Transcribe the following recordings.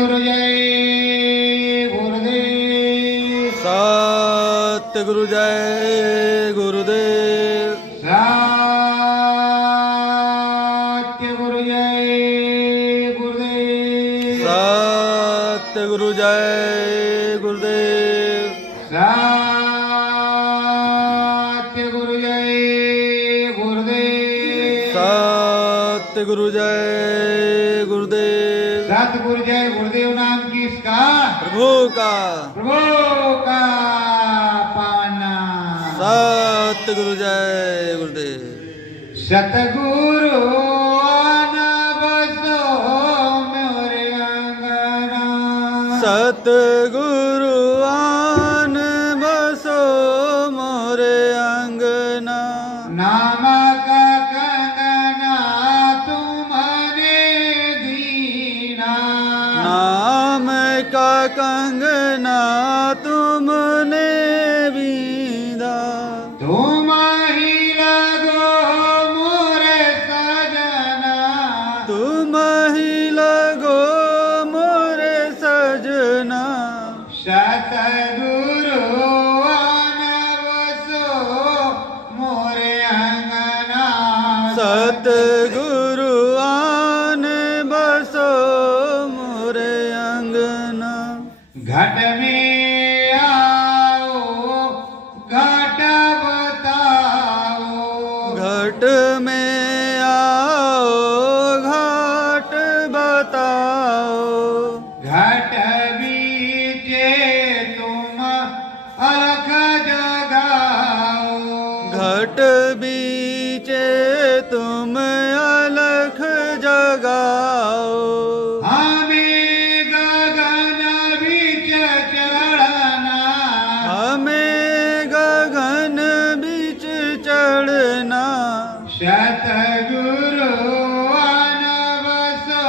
गुरु जय गुरुदेव। सतगुरु जय गुरुदेव। सत्य गुरु जय गुरुदेव। सतगुरु जय गुरुदेव। सत्य गुरु जय गुरुदेव। सतगुरु जय गुरुदेव। सतगुरु जय गुरुदेव नाम किसका? प्रभु का। प्रभु का पाना। सतगुरु जय गुरुदेव। सतगुरु आना बसो मोरे अंगना। सतगुरु आन बसो मोरे अंगना। नाम का कंगना तुम्हारे दीना। नाम का कंगना तुमने बीधा। तुम ही लगो मोरे सजना। तुम ही लगो मोरे सजना। सतगुरु आन बसो मोरे अंगना। सतगुरु आन बसो मोरे अंगना। घट में आओ घट बताओ। घट में आओ घाट बताओ। घट बीचे तुम अलख जगाओ। घट बीचे तुम अलख जगाओ। हमें गगन बीच चढ़ना। हमें गगन बीच चढ़ना। सतगुरु आन बसो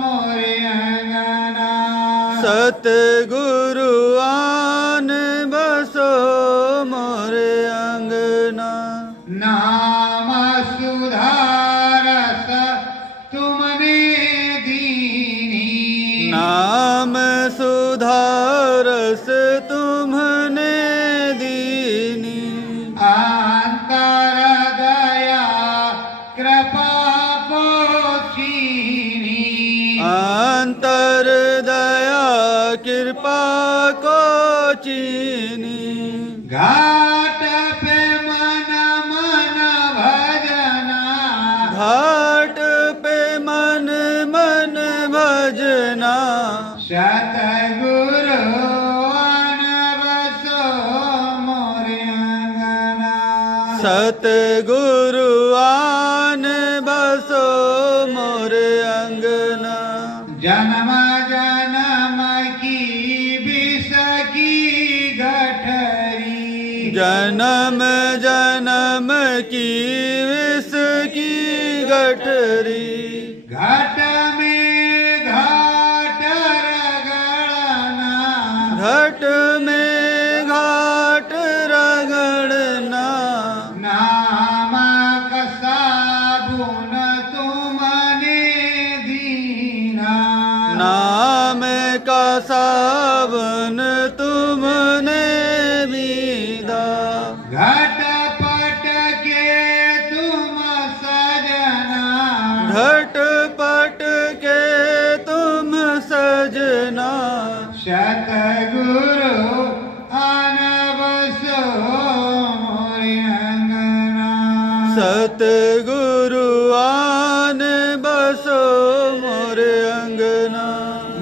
मोरे अंगना। सतगुरु आन बसो मोरे अंगना। नाम सुधारस तुमने दीनी। नाम सुधारस तुमने दीनी। अंतर दया कृपा पोषिनी। अंतर दया कृपा को चीनी। घाट पे मन मन भजना। घाट पे मन मन भजना। सतगुरु आन बसो मोरे अंगना। सतगुरु आन बसो मोरे अंगना। जन्म जन्म की विष की गठरी। जन्म जन्म की विष की गठरी। घट में घाट रगड़ना। घट में घाट रगड़ना। नामक साबुन तुमने दीना। नाम का सावन तुमने बीधा। घट पट के तुम सजना। घट पट के तुम सजना। सतगुरु आन बसो मोरे अंगना। सतगुरु आन बसो मोरे अंगना।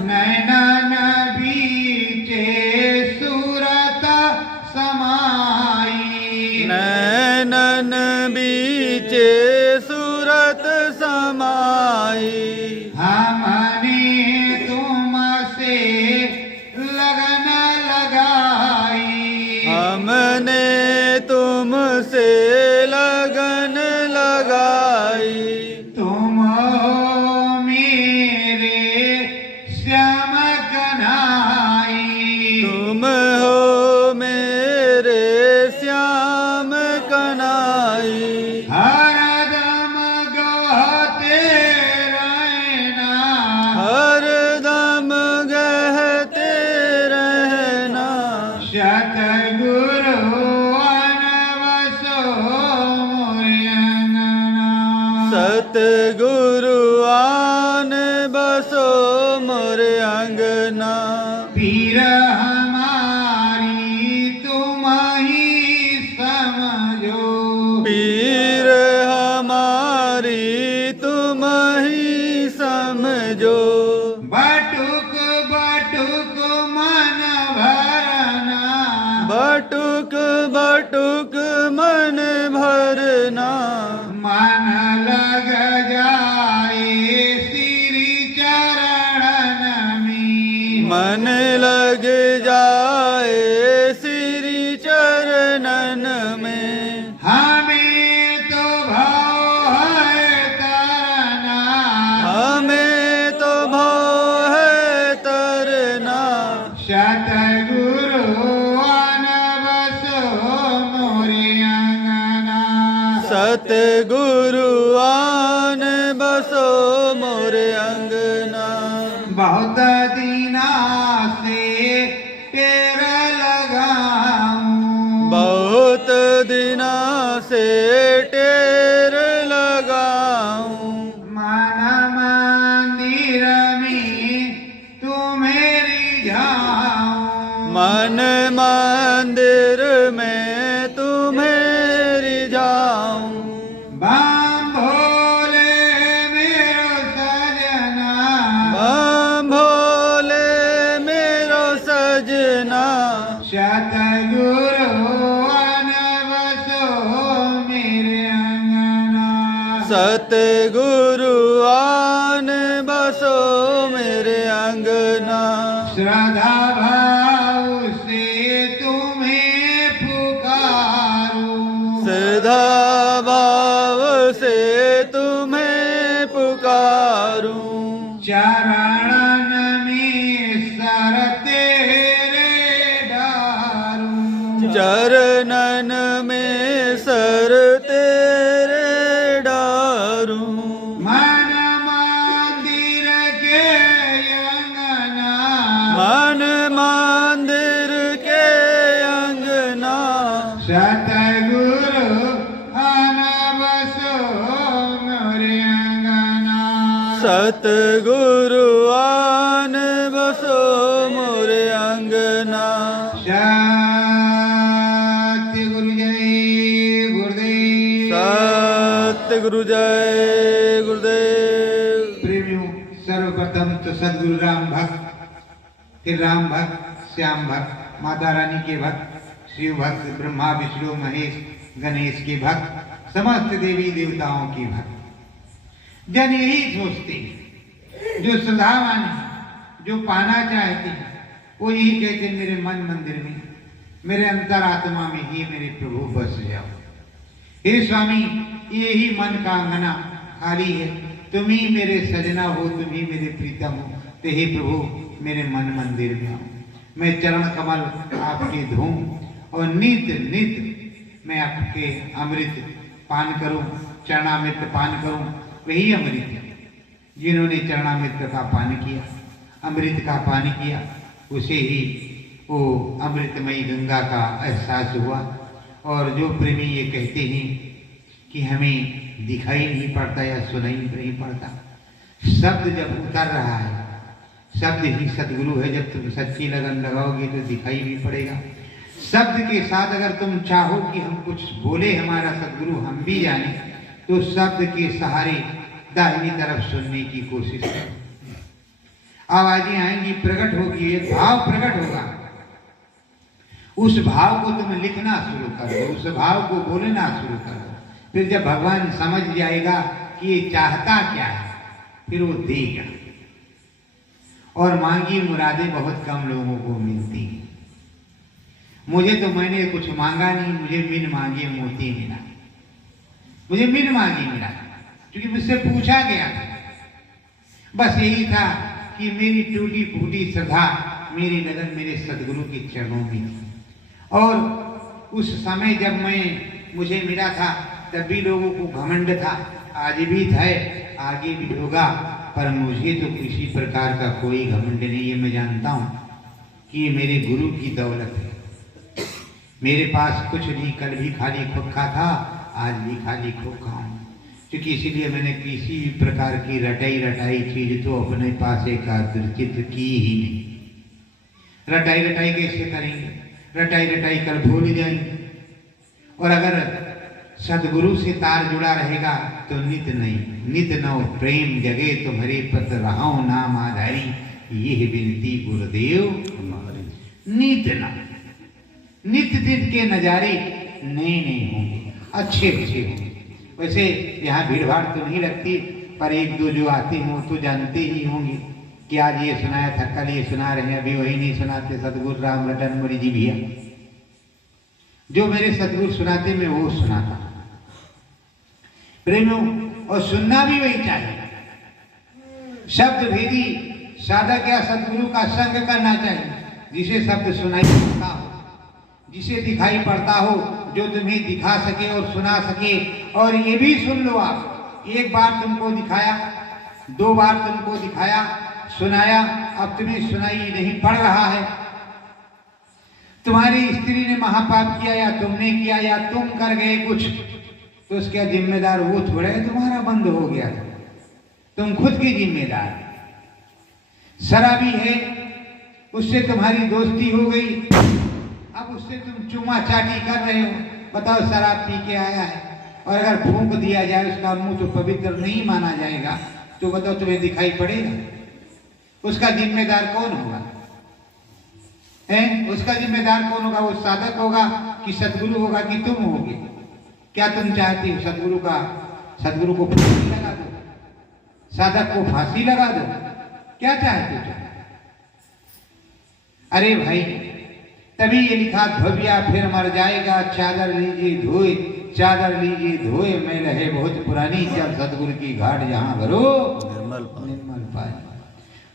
नैनन बीचे सूरत समाई। नैनन बीचे सूरत समाई। हमने तुमसे लगन लगाई। हमने तुमसे लगन लगाई। तुम हो मेरे श्याम कन्हाई। तुम हो मेरे श्याम कन्हाई। हरदम गाते रहना। हरदम सतगुरु आन बसो मोर अंगना। पीर हमारी तुम ही समझो, पीर हमारी तुम ही समझो। बटुक बटुक मन भरना, बटुक बटुक मन भरना। मन लग जाए श्री चरणन में, मन लग जाए श्री चरणन में। हमें तो भाव है तरना, हमें तो भाव है तरना। सतगुरु आन बसो मोरे अंगना। सतगुरु आन बसो मोर अंगना। बहुत दीना से टेर लगाऊं, बहुत दिना से टेर लगाऊं। मन मंदिर में तुम्हें रिझाऊं, मन मंदिर में तुम्हें रिझाऊं। बम भोले मेरो सजना, बम भोले मेरो सजना। सतगुरु आन बसो मेरे अंगना। सतगुरु आन बसो मेरे अंगना। श्रद्धा भाव से तुम्हें पुकारूं, श्रद्धा भाव से तुम्हें पुकारूं। चरणन में सर तेरे डारूं, चरणन में सर तेरे डारूं। मन मंदिर के अंगना, मन मंदिर के अंगना। सतगुरु आन बसो मोरे अंगना। सतगुरु आन बसो मोर अंगना। सतगुरु जय गुरुदेव। सतगुरु जय गुरुदेव। प्रेमियों, सर्वप्रथम तो सदगुरु राम भक्त, फिर राम भक्त, श्याम भक्त, माता रानी के भक्त, शिव भक्त, ब्रह्मा विष्णु महेश गणेश के भक्त, समस्त देवी देवताओं के भक्त। जन यही सोचते हैं, जो श्रद्धावान है, जो पाना चाहते हैं, वो यही कहते हैं मेरे मन मंदिर में, मेरे अंतरात्मा में ही मेरे प्रभु बस जाओ। हे स्वामी, यही मन का अंगना खाली है, तुम ही मेरे सजना हो, तुम ही मेरे प्रीतम हो, तो हे प्रभु मेरे मन मंदिर में आओ। मैं चरण कमल आपके धूम और नित नित मैं आपके अमृत पान करूं, चरणामृत पान करूं। वही अमृत है जिन्होंने चरणामृत का पान किया, अमृत का पान किया, उसे ही वो अमृतमयी गंगा का एहसास हुआ। और जो प्रेमी ये कहते हैं कि हमें दिखाई नहीं पड़ता या सुनाई नहीं पड़ता, शब्द जब उतर रहा है, शब्द ही सदगुरु है। जब तुम सच्ची लगन लगाओगे तो दिखाई भी पड़ेगा। शब्द के साथ अगर तुम चाहो कि हम कुछ बोले, हमारा सदगुरु हम भी जाने, तो शब्द के सहारे दाहिनी तरफ सुनने की कोशिश करो। आवाजें आएंगी, प्रकट होगी, एक भाव प्रकट होगा। उस भाव को तुम लिखना शुरू कर दो, उस भाव को बोलना शुरू कर दो। फिर जब भगवान समझ जाएगा कि ये चाहता क्या है, फिर वो देगा। और मांगी मुरादें बहुत कम लोगों को मिलती हैं। मुझे तो मैंने कुछ मांगा नहीं, मुझे बिन मांगे मोती मिला, मुझे बिन मांगे मिला, क्योंकि मुझसे पूछा गया था। बस यही था कि मेरी टूटी फूटी श्रद्धा, मेरी लगन मेरे सदगुरु के चरणों में थी। और उस समय जब मुझे मिला था, तब भी लोगों को घमंड था, आज भी है, आगे भी होगा, पर मुझे तो किसी प्रकार का कोई घमंड नहीं है। मैं जानता हूँ कि ये मेरे गुरु की दौलत है। मेरे पास कुछ नहीं, कल भी खाली खोखा था, आज भी खाली खोखा हूँ। क्योंकि इसीलिए मैंने किसी भी प्रकार की रटाई चीज तो अपने पास एकाग्रचित की ही नहीं। रटाई कैसे करेंगे? रटाई कर भूल जाएंगे। और अगर सदगुरु से तार जुड़ा रहेगा तो नित नव प्रेम जगे तुम्हारे पत रहो नाम आधारी, ये विनती गुरुदेव हमारी। नित के नजारे नए होंगे, अच्छे होंगे। वैसे यहाँ भीड़ भाड़ तो नहीं लगती, पर एक दो जो आते हों तो जानते ही होंगे कि आज ये सुनाया था, कल ये सुना रहे हैं, अभी वही नहीं सुनाते सतगुरु राम रतन मुनि जी भैया। जो मेरे सतगुरु सुनाते मैं वो सुनाता प्रेमियों, और सुनना भी वही चाहिए। शब्द भेदी साधक या सतगुरु का संग करना चाहिए, जिसे शब्द सुनाई पड़ता हो, जिसे दिखाई पड़ता हो, जो तुम्हें दिखा सके और सुना सके। और ये भी सुन लो आप, एक बार तुमको दिखाया, दो बार तुमको दिखाया, सुनाया, अब तुम्हें सुनाई नहीं पड़ रहा है। तुम्हारी स्त्री ने महापाप किया या तुमने किया या तुम कर गए कुछ, तो उसका जिम्मेदार वो थोड़ा है तुम्हारा बंद हो गया, तुम खुद के जिम्मेदार। शराबी है, उससे तुम्हारी दोस्ती हो गई, अब उससे तुम चुमा चाटी कर रहे हो। बताओ, शराब पी के आया है और अगर फूंक दिया जाए उसका मुंह तो पवित्र नहीं माना जाएगा, तो बताओ तुम्हें दिखाई पड़ेगा? उसका जिम्मेदार कौन होगा? उसका जिम्मेदार कौन होगा? वो साधक होगा कि सदगुरु होगा कि तुम होगे? क्या तुम चाहते हो? सदगुरु को फांसी लगा दो, साधक को फांसी लगा दो? क्या चाहते हो तुम? अरे भाई, तभी ये लिखा, धोबिया फिर मर जाएगा, चादर लीजिए धोए, मैं रहे बहुत पुरानी, चल सदगुरु की घाट जहां भरो निर्मल पानी।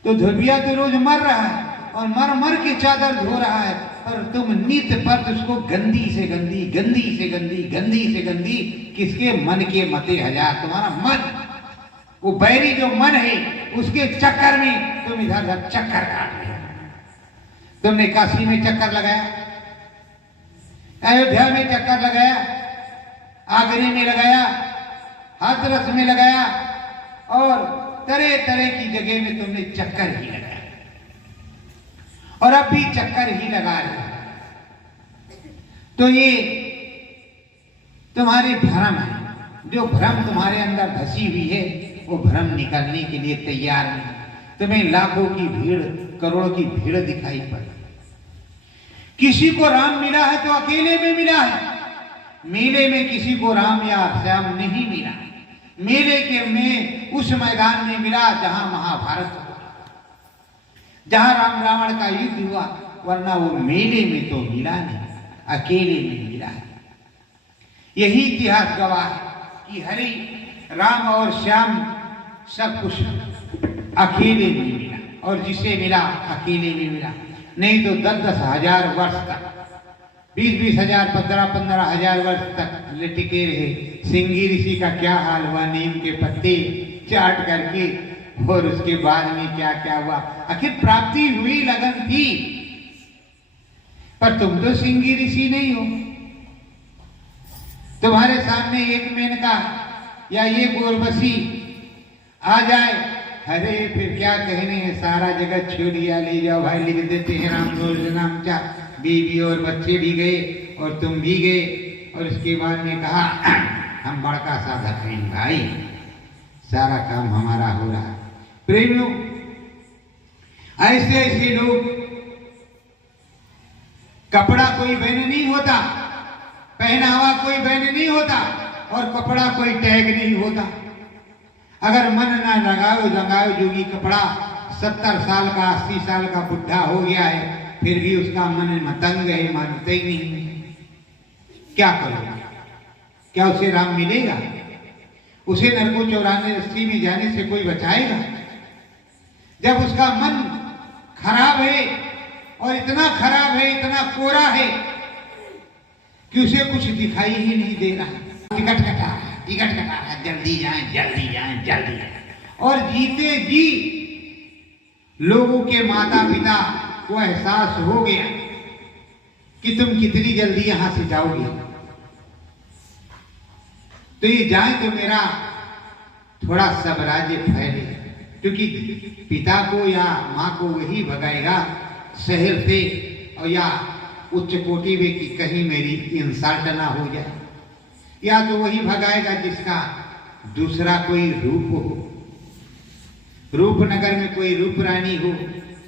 तो धोबिया तो रोज मर रहा है और मर के चादर धो रहा है, पर तुम नित पर उसको गंदी से गंदी किसके मन के मते हजार, तुम्हारा मन, वो बैरी जो मन है उसके चक्कर में तुम इधर उधर चक्कर काट रहे हो। तुमने काशी में चक्कर लगाया, अयोध्या में चक्कर लगाया, आगरे में लगाया, हाथरस में लगाया, और तरह तरह की जगह में तुमने चक्कर ही लगाया, और अब भी चक्कर ही लगा रहे। तो ये तुम्हारे भ्रम है, जो भ्रम तुम्हारे अंदर धसी हुई है वो भ्रम निकलने के लिए तैयार नहीं। तुम्हें लाखों की भीड़, करोड़ों की भीड़ दिखाई पड़े। किसी को राम मिला है तो अकेले में मिला है, मेले में किसी को राम या श्याम नहीं मिला। मेले के में उस मैदान में मिला जहां महाभारत हुआ, जहां राम रावण का युद्ध हुआ, वरना वो मेले में तो मिला नहीं, अकेले में मिला है। यही इतिहास गवाह है कि हरि राम और श्याम सब कुछ अकेले में मिला, और जिसे मिला अकेले में मिला, नहीं तो 10-10 हजार वर्ष तक, 20-20 हजार, 15-15 हजार वर्ष तक लटके रहे। सिंगी ऋषि का क्या हाल हुआ, नीम के पत्ते चाट करके, और उसके बाद में क्या क्या हुआ। आखिर प्राप्ति हुई, लगन थी, पर तुम तो सिंगी ऋषि नहीं हो। तुम्हारे सामने एक मेनका या ये गोरबसी आ जाए, अरे फिर क्या कहने हैं, सारा जगत छोड़िया ले जाओ भाई, लिख देते हैं राम नाम चा, बीवी और बच्चे भी गए और तुम भी गए, और उसके बाद में कहा हम बड़का साधक हैं भाई, सारा काम हमारा हो रहा है। प्रेमियों, ऐसे ऐसे लोग, कपड़ा कोई बैन नहीं होता, पहनावा कोई बैन नहीं होता, और कपड़ा कोई टैग नहीं होता। अगर मन ना लगाओ जोगी कपड़ा, 70 साल का 80 साल का बुढ़ा हो गया है, फिर भी उसका मन मतंग है, मानते ही नहीं। क्या करोगे? क्या उसे राम मिलेगा? उसे नरको 84 में जाने से कोई बचाएगा? जब उसका मन खराब है, और इतना खराब है, इतना कोरा है कि उसे कुछ दिखाई ही नहीं दे रहा, टिकट कटा है, जल्दी जाएं। और जीते जी लोगों के माता पिता को एहसास हो गया कि तुम कितनी जल्दी यहां से जाओगे, तो ये जाए तो मेरा थोड़ा सब राज्य फैले, क्योंकि पिता को या माँ को वही भगाएगा शहर से, और या उच्च कोटि में कि कहीं मेरी इंसल्ट ना हो जाए, या तो वही भगाएगा जिसका दूसरा कोई रूप हो। रूपनगर में कोई रूप रानी हो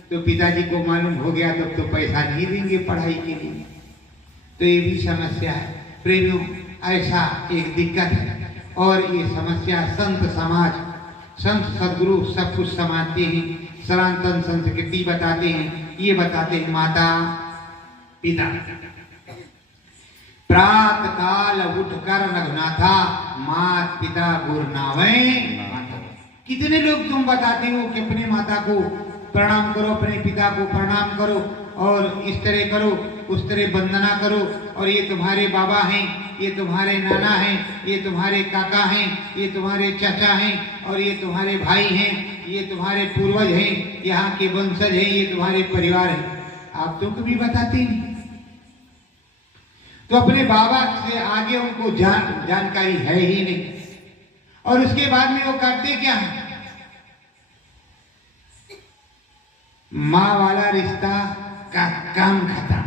तो पिताजी को मालूम हो गया तब तो पैसा नहीं देंगे पढ़ाई के लिए, तो ये भी समस्या है प्रेमियों। ऐसा एक दिक्कत है, और ये समस्या संत समाज, संत सदगुरु सब कुछ समझते हैं, सनातन संस्कृति बताते हैं। ये बताते हैं माता पिता प्रात काल उठकर रघुनाथा मात पिता गुरु नावे। कितने लोग तुम बताते हो कि अपने माता को प्रणाम करो, अपने पिता को प्रणाम करो, और इस तरह करो, उस तरह वंदना करो, और ये तुम्हारे बाबा हैं, ये तुम्हारे नाना हैं, ये तुम्हारे काका हैं, ये तुम्हारे चाचा हैं, और ये तुम्हारे भाई हैं, ये तुम्हारे पूर्वज हैं, यहाँ के वंशज हैं, ये तुम्हारे परिवार हैं। आप तो कभी बताते नहीं। तो अपने बाबा से आगे उनको जानकारी है ही नहीं, और उसके बाद में वो करते क्या है, माँ वाला रिश्ता का काम खत्म,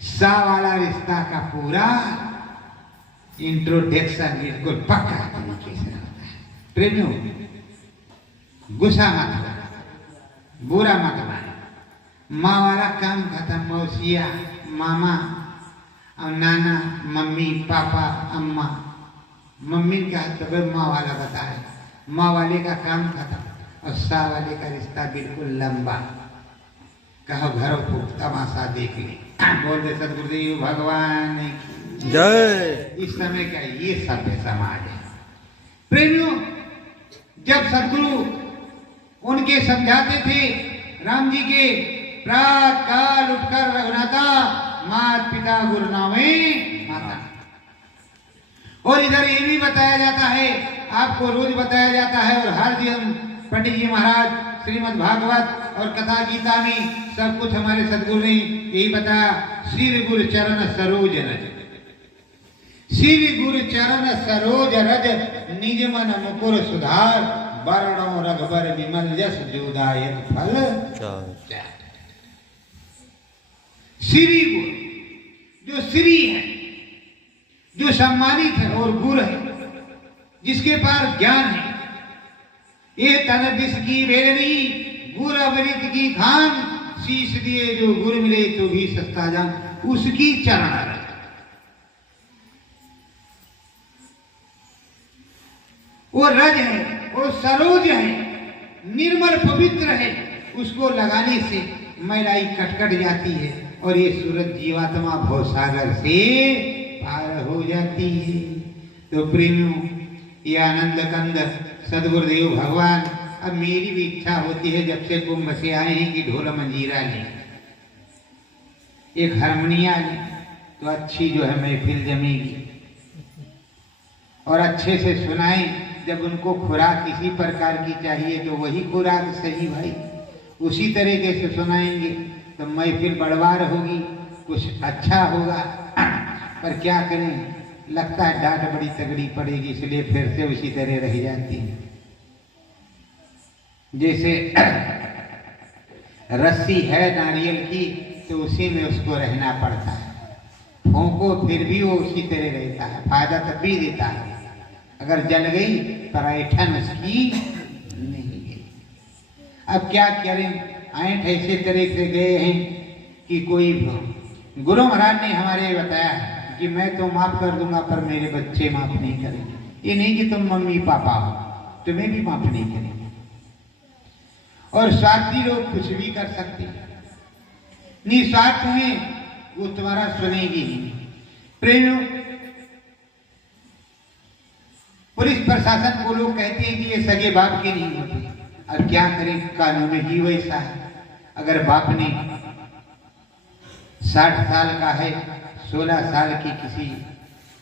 सा वाला रिश्ता का पूरा इंट्रोडक्शन बिल्कुल पक्का तरीके से होता है। प्रेमियों, गुस्सा मत हो, बुरा मत मानो, माँ वाला काम खत्म। मौसिया, मामा और नाना, मम्मी, पापा, अम्मा, मम्मी का तब माँ वाला बताए, माँ वाले का काम खत्म, और सा वाले का रिश्ता बिल्कुल लंबा। कहो घरों को तमाशा देख ले। बोल दे सदगुरुदेव भगवान की जय। इस समय का ये सभ्य समाज है प्रेमियों। जब सदगुरु उनके समझाते थे राम जी के, प्रात काल उठकर रघुनाथा मात पिता गुरु नावे माता। और इधर ये भी बताया जाता है, आपको रोज बताया जाता है, और हर दिन पंडित जी महाराज श्रीमद् भागवत और कथा गीता में सब कुछ हमारे सदगुरु ने यही बताया। श्री गुरु चरण सरोज रज, श्री गुरु चरण सरोज रज, निज मन मुकुर सुधार, वर्णो रघुबर विमल जस जोदायक फल। श्री गुरु जो श्री है, जो सम्मानित है और गुरु है, जिसके पास ज्ञान है। ये तन विष की बेरनी, गुर अमृत की खान, शीश दिए जो गुरु मिले तो भी सस्ता जान, उसकी चरण रज। वो रज है, वो सरोज है, निर्मल पवित्र है, उसको लगाने से मैलाई कटकट जाती है, और ये सूरज जीवात्मा भवसागर से पार हो जाती है। तो प्रेमियों, ये आनंद कंद सदगुरुदेव भगवान, अब मेरी भी इच्छा होती है जब से कुंभ से आए हैं कि ढोल मंजीरा लें, एक हारमोनिया लें, तो अच्छी जो है महफिल जमेगी, और अच्छे से सुनाएं। जब उनको खुराक किसी प्रकार की चाहिए तो वही खुराक सही भाई, उसी तरीके से सुनाएंगे तो महफिल बड़वार होगी, कुछ अच्छा होगा। पर क्या करें, लगता है डांट बड़ी तगड़ी पड़ेगी, इसलिए फिर से उसी तरह रह जाती है। जैसे रस्सी है नारियल की तो उसी में उसको रहना पड़ता है, फूंको फिर भी वो उसी तरह रहता है, फायदा तब भी देता है। अगर जल गई पर ऐठन उसकी नहीं गई। अब क्या करें, ऐठ ऐसे तरह से गए हैं कि कोई गुरु महाराज ने हमारे बताया कि मैं तो माफ कर दूंगा पर मेरे बच्चे माफ नहीं करेंगे। ये नहीं कि तुम मम्मी पापा हो, तुम्हें भी माफ नहीं करेंगे। और स्वार्थी लोग कुछ भी कर सकते हैं, निस्वार्थ हैं वो तुम्हारा सुनेगी नहीं। प्रेमियों, पुलिस प्रशासन को लोग कहते हैं कि ये सगे बाप के नहीं होते। अब क्या करें, कानून ही वैसा है। अगर बाप ने 60 साल का है, 16 साल की किसी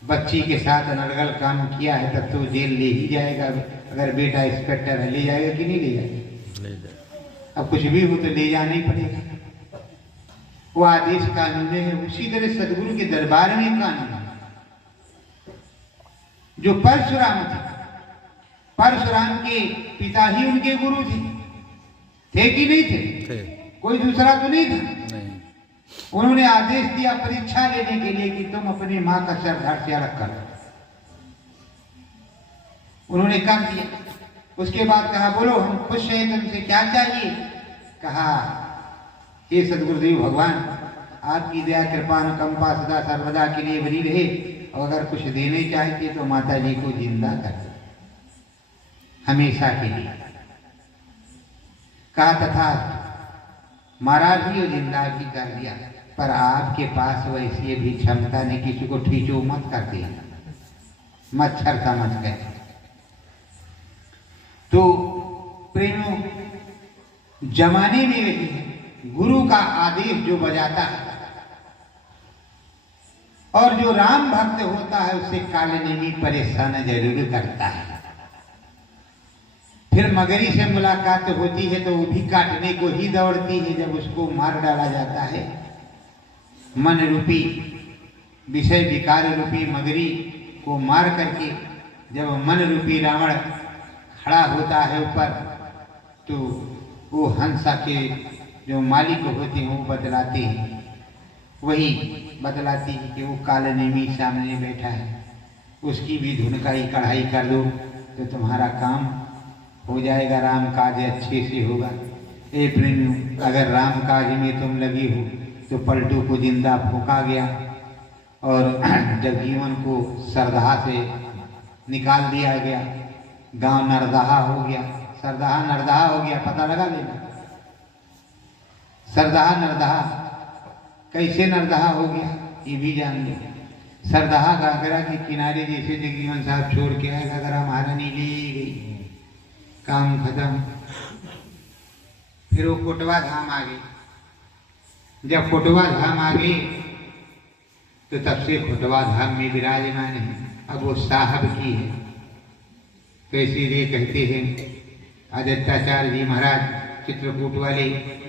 बच्ची के साथ अनर्गल काम किया है तब तो जेल ले ही जाएगा। अगर बेटा इंस्पेक्टर है ले जाएगा कि नहीं ले जाएगा। अब कुछ भी हो तो ले जाना ही पड़ेगा, वो आदेश कानून है। उसी तरह सदगुरु के दरबार में कानून है। जो परशुराम थे परशुराम के पिता ही उनके गुरु थे कि नहीं थे? कोई दूसरा तो नहीं था। नहीं। उन्होंने आदेश दिया परीक्षा लेने के लिए कि तुम अपनी मां का सर धड़ से अलग करो। उन्होंने कर दिया। उसके बाद कहा बोलो हम खुश हैं, तुमसे क्या चाहिए? कहा हे सदगुरुदेव भगवान, आपकी दया कृपा अनुकंपा सदा सर्वदा के लिए बनी रहे, और अगर कुछ देने चाहते तो माता जी को जिंदा कर दो हमेशा के लिए। कहा तथा मारा भी और जिंदा भी कर दिया, पर आपके पास वैसी भी क्षमता नहीं, किसी को ठीचो मत कर देना, मच्छर समझ गए। तो प्रेमों, जमाने में रही है गुरु का आदेश जो बजाता है, और जो राम भक्त होता है उससे कालनेमी परेशान जरूर करता है। फिर मगरी से मुलाकात होती है तो वो भी काटने को ही दौड़ती है। जब उसको मार डाला जाता है, मन रूपी विषय विकार रूपी मगरी को मार करके जब मन रूपी रावण खड़ा होता है ऊपर, तो वो हंसा के जो मालिक होते हैं वो बतलाते हैं, वही बतलाती है कि वो कालनेमी सामने बैठा है, उसकी भी धुनकाई कढ़ाई कर दो तो तुम्हारा काम हो जाएगा, राम काज अच्छे से होगा। ए प्रेमियों, अगर राम काज में तुम लगे हो तो पलटू को जिंदा फूंका गया, और जगजीवन को सरदहा से निकाल दिया गया, गांव नरदहा हो गया। सरदहा नरदहा हो गया, पता लगा लेना। सरदहा नरदहा कैसे नरदहा हो गया ये भी जान लो। सरदहा घाघरा के किनारे जैसे जगजीवन साहब छोड़ के आए, घाघरा महारानी ले गई, काम खत्म। फिर वो कोटवा धाम आ गए। जब कोटवा धाम आ गए तो तब से कोटवा धाम में विराजमान है। अब वो साहब की है, तो इसीलिए कहते हैं आदित्याचार्य जी महाराज चित्रकूट वाले,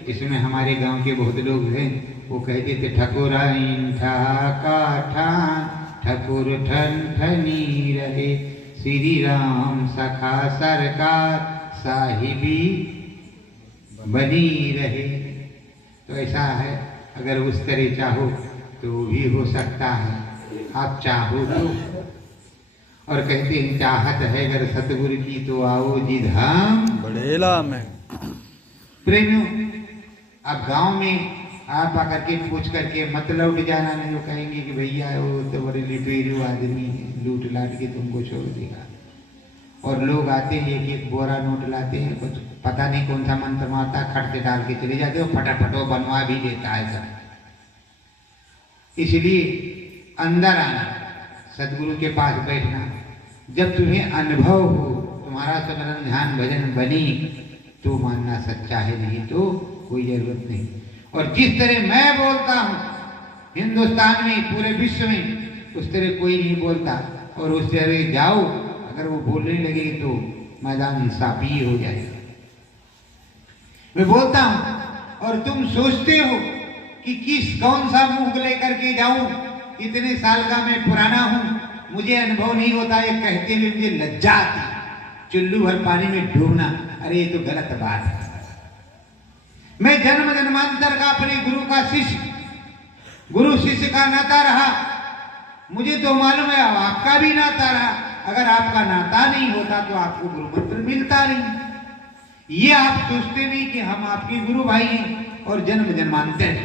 इसमें हमारे गांव के बहुत लोग हैं, वो कहते थे ठकुराइन ठाका ठान ठकुर ठन ठनी रहे, श्री राम सखा सरकार साहिबी बनी रहे। तो ऐसा है, अगर उस तरह चाहो तो भी हो सकता है, आप चाहो तो। और कहते हैं चाहत है अगर सतगुरु की तो आओ जी धाम बड़ेला में। प्रेमियों, अब गांव में आप आकर के पूछ करके मत लौट जाना, नहीं तो कहेंगे कि भैया वो तो बड़े लिटेरू आदमी है, लूट लाट के तुमको छोड़ देगा। और लोग आते हैं एक एक बोरा नोट लाते हैं, कुछ पता नहीं कौन सा मंत्र मारता, खट से डाल के चले जाते हो, फटाफटो बनवा भी देता है सब। इसलिए अंदर आना, सदगुरु के पास बैठना, जब तुम्हें अनुभव हो, तुम्हारा स्मरण ध्यान भजन बनी तो मानना सच्चा है, नहीं तो कोई जरूरत नहीं। और जिस तरह मैं बोलता हूँ हिंदुस्तान में, पूरे विश्व में, उस तरह कोई नहीं बोलता। और उस तरह जाओ, अगर वो बोलने लगे तो मैदान साफी हो जाएगा। मैं बोलता हूँ और तुम सोचते हो कि कौन सा मुंह लेकर के जाऊं, इतने साल का मैं पुराना हूं, मुझे अनुभव नहीं होता, ये कहते हुए मुझे लज्जा आती, चुल्लू भर पानी में डूबना। अरे ये तो गलत बात है। मैं जन्म जन्मांतर का अपने गुरु का शिष्य, गुरु शिष्य का नाता रहा, मुझे तो मालूम है आपका भी नाता रहा। अगर आपका नाता नहीं होता तो आपको गुरु मंत्र मिलता नहीं। ये आप सोचते नहीं कि हम आपके गुरु भाई हैं और जन्म जन्मांतर,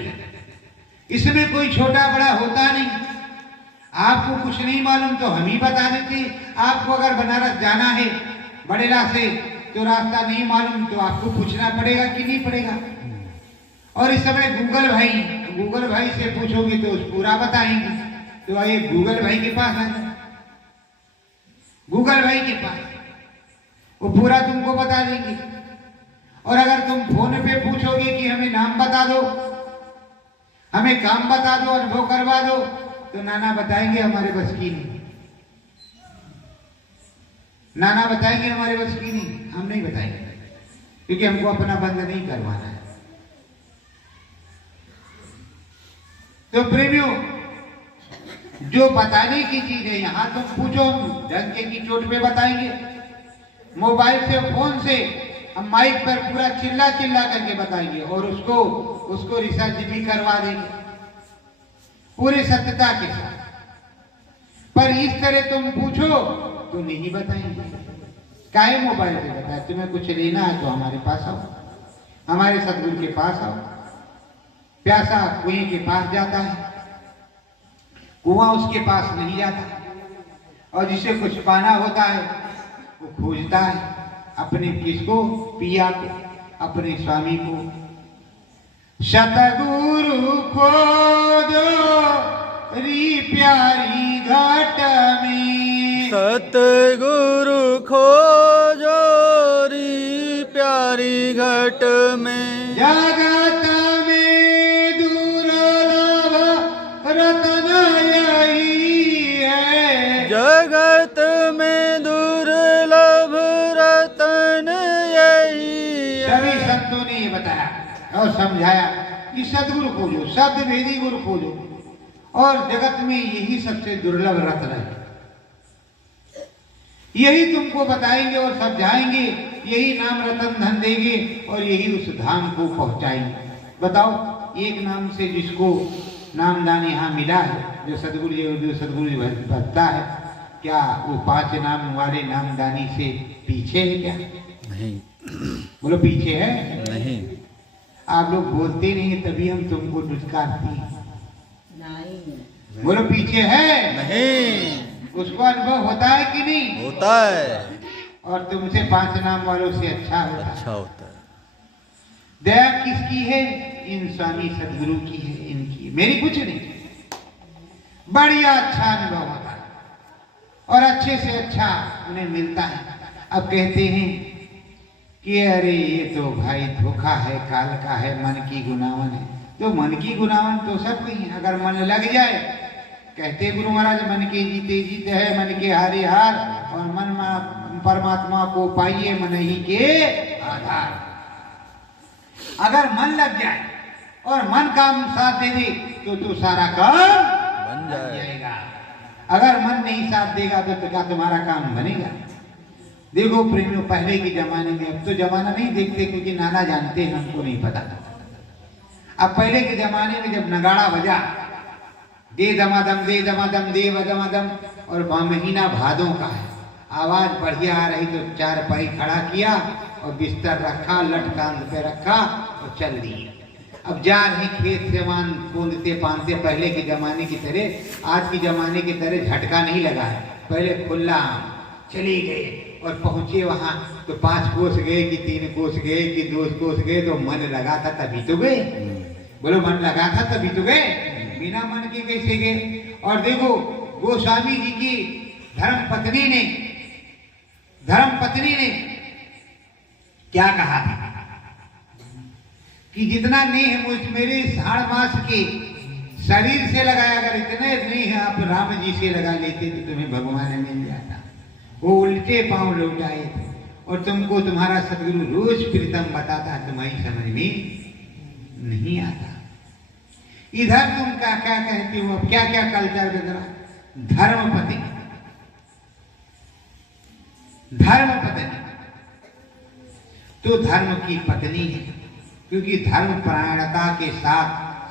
इसमें कोई छोटा बड़ा होता नहीं। आपको कुछ नहीं मालूम तो हम ही बता देते। आपको अगर बनारस जाना है बड़ेला से तो रास्ता नहीं मालूम तो आपको पूछना पड़ेगा कि नहीं पड़ेगा। और इस समय गूगल भाई से पूछोगे तो पूरा बताएंगे। तो आइए गूगल भाई के पास आ जाए, गूगल भाई के पास वो पूरा तुमको बता देंगे। और अगर तुम फोन पे पूछोगे कि हमें नाम बता दो, हमें काम बता दो, अनुभव करवा दो, तो नाना बताएंगे हमारे बस की नहीं, नाना बताएंगे हमारे बस की नहीं, हम नहीं बताएंगे, क्योंकि हमको अपना बंद नहीं करवाना है। तो प्रेमियों, जो बताने की चीज है यहां तुम पूछो, हम डंके की चोट पे बताएंगे। मोबाइल से फोन से हम माइक पर पूरा चिल्ला चिल्ला करके बताएंगे और उसको रिसर्च भी करवा देंगे पूरी सत्यता के साथ। पर इस तरह तुम पूछो तो नहीं बताएंगे। काहे मोबाइल से बताए? तुम्हें कुछ लेना है तो हमारे पास आओ, हमारे सतगुरु के पास आओ। प्यासा कुएं के पास जाता है, कुआं उसके पास नहीं जाता। और जिसे कुछ पाना होता है वो खोजता है अपने किसको? पिया को, अपने स्वामी को। सतगुरु खोजो री प्यारी घाट में, सतगुरु खोजो री प्यारी घट में। जगत में दुर्लभ रतन यही है, जगत में दुर्लभ रतन यही है। सभी संतों ने ये बताया और समझाया कि सदगुरु खोजो, सद वेदी गुरु खोजो, और जगत में यही सबसे दुर्लभ रत्न है। यही तुमको बताएंगे और समझाएंगे, यही नाम रतन धन देंगे और यही उस धाम को पहुंचाएंगे। बताओ, एक नाम से जिसको नामदान यहाँ मिला है, जो सदगुरु जी भरता है, क्या वो 5 नाम वाले नामदानी से पीछे है क्या? नहीं। बोलो पीछे है? नहीं। आप लोग बोलते नहीं तभी हम तुमको दुष्कारते हैं। बोलो पीछे है? नहीं। उसको अनुभव होता है कि नहीं? होता है। और तुमसे 5 नाम वालों से अच्छा होता है। अच्छा होता है। दया किसकी है? इन स्वामी सदगुरु की है, इनकी है, मेरी कुछ नहीं। बढ़िया अच्छा अनुभव होता है और अच्छे से अच्छा उन्हें मिलता है। अब कहते हैं कि अरे ये तो भाई धोखा है, काल का है, मन की गुनावन है। तो मन की गुनावन तो सब कहीं, अगर मन लग जाए, कहते गुरु महाराज, मन के जीते जीते है, मन के हारे हार, और मन परमात्मा को पाइए मन ही के आधार। अगर मन लग जाए और मन काम साथ दे दे तो सारा काम बन जाएगा। अगर मन नहीं साथ देगा तो क्या तुम्हारा काम बनेगा? देखो प्रेमियों, पहले के जमाने में, अब तो जमाना नहीं देखते क्योंकि नाना जानते हैं, हमको नहीं पता। अब पहले के जमाने में जब नगाड़ा बजा, दे दमादम दे दमादम दे दमादम, और महीना भादों का है, आवाज बढ़िया आ रही तो 4 पाई खड़ा किया और बिस्तर रखा, लठ कांध पे रखा और चल दिए। अब जा रहे खेत से मान कूदते पानते, पहले के जमाने की तरह, आज के जमाने की तरह झटका नहीं लगा है। पहले खुला चले गए और पहुंचे वहां तो 5 कोस गए कि 3 कोस गए कि 2 कोस गए, तो मन लगा था तभी तो गए। बोलो मन लगा था तभी तो गए, बिना मन के कैसे गए? और देखो गोस्वामी जी की धर्म पत्नी ने क्या कहा था कि जितना नेह मुझ मेरे साढ़ मास के शरीर से लगाया, अगर इतने नेह आप राम जी से लगा लेते तो तुम्हें भगवान मिल जाता। वो उल्टे पांव लौट आए थे और तुमको तुम्हारा सदगुरु रोज प्रीतम बताता, तुम्हारी समझ में नहीं आता। इधर तुम क्या क्या कहते हो? अब क्या क्या कल्चर बदला? धर्मपत्नी तो धर्म की पत्नी है, क्योंकि धर्म परायणता के साथ,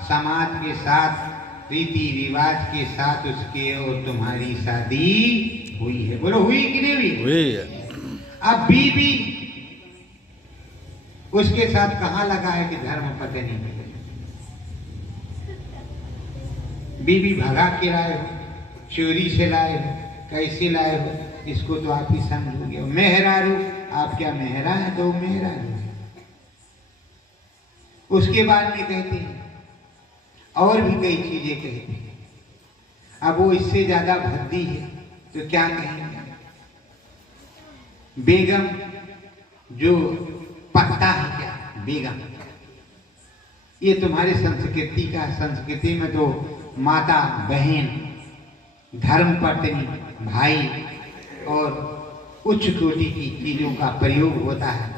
समाज के साथ, रीति रिवाज के साथ उसके और तुम्हारी शादी हुई है। बोलो हुई कि नहीं हुई? हुई है। अब बीबी उसके साथ कहाँ लगा है कि धर्म पत्नी? बीबी भगा के लाए हो, चोरी से लाए हो, कैसे लाए हो, इसको तो आप ही समझोगे। मेहरारू, आप क्या मेहरा है? तो मेहरारू। उसके बाद में कहते हैं और भी कई चीजें कहते हैं। अब वो इससे ज्यादा भद्दी है तो क्या कहेंगे? बेगम जो पत्ता है क्या? बेगम, ये तुम्हारी संस्कृति का, संस्कृति में तो माता, बहन, धर्म पत्नी, भाई और उच्च कोटि की चीजों का प्रयोग होता है,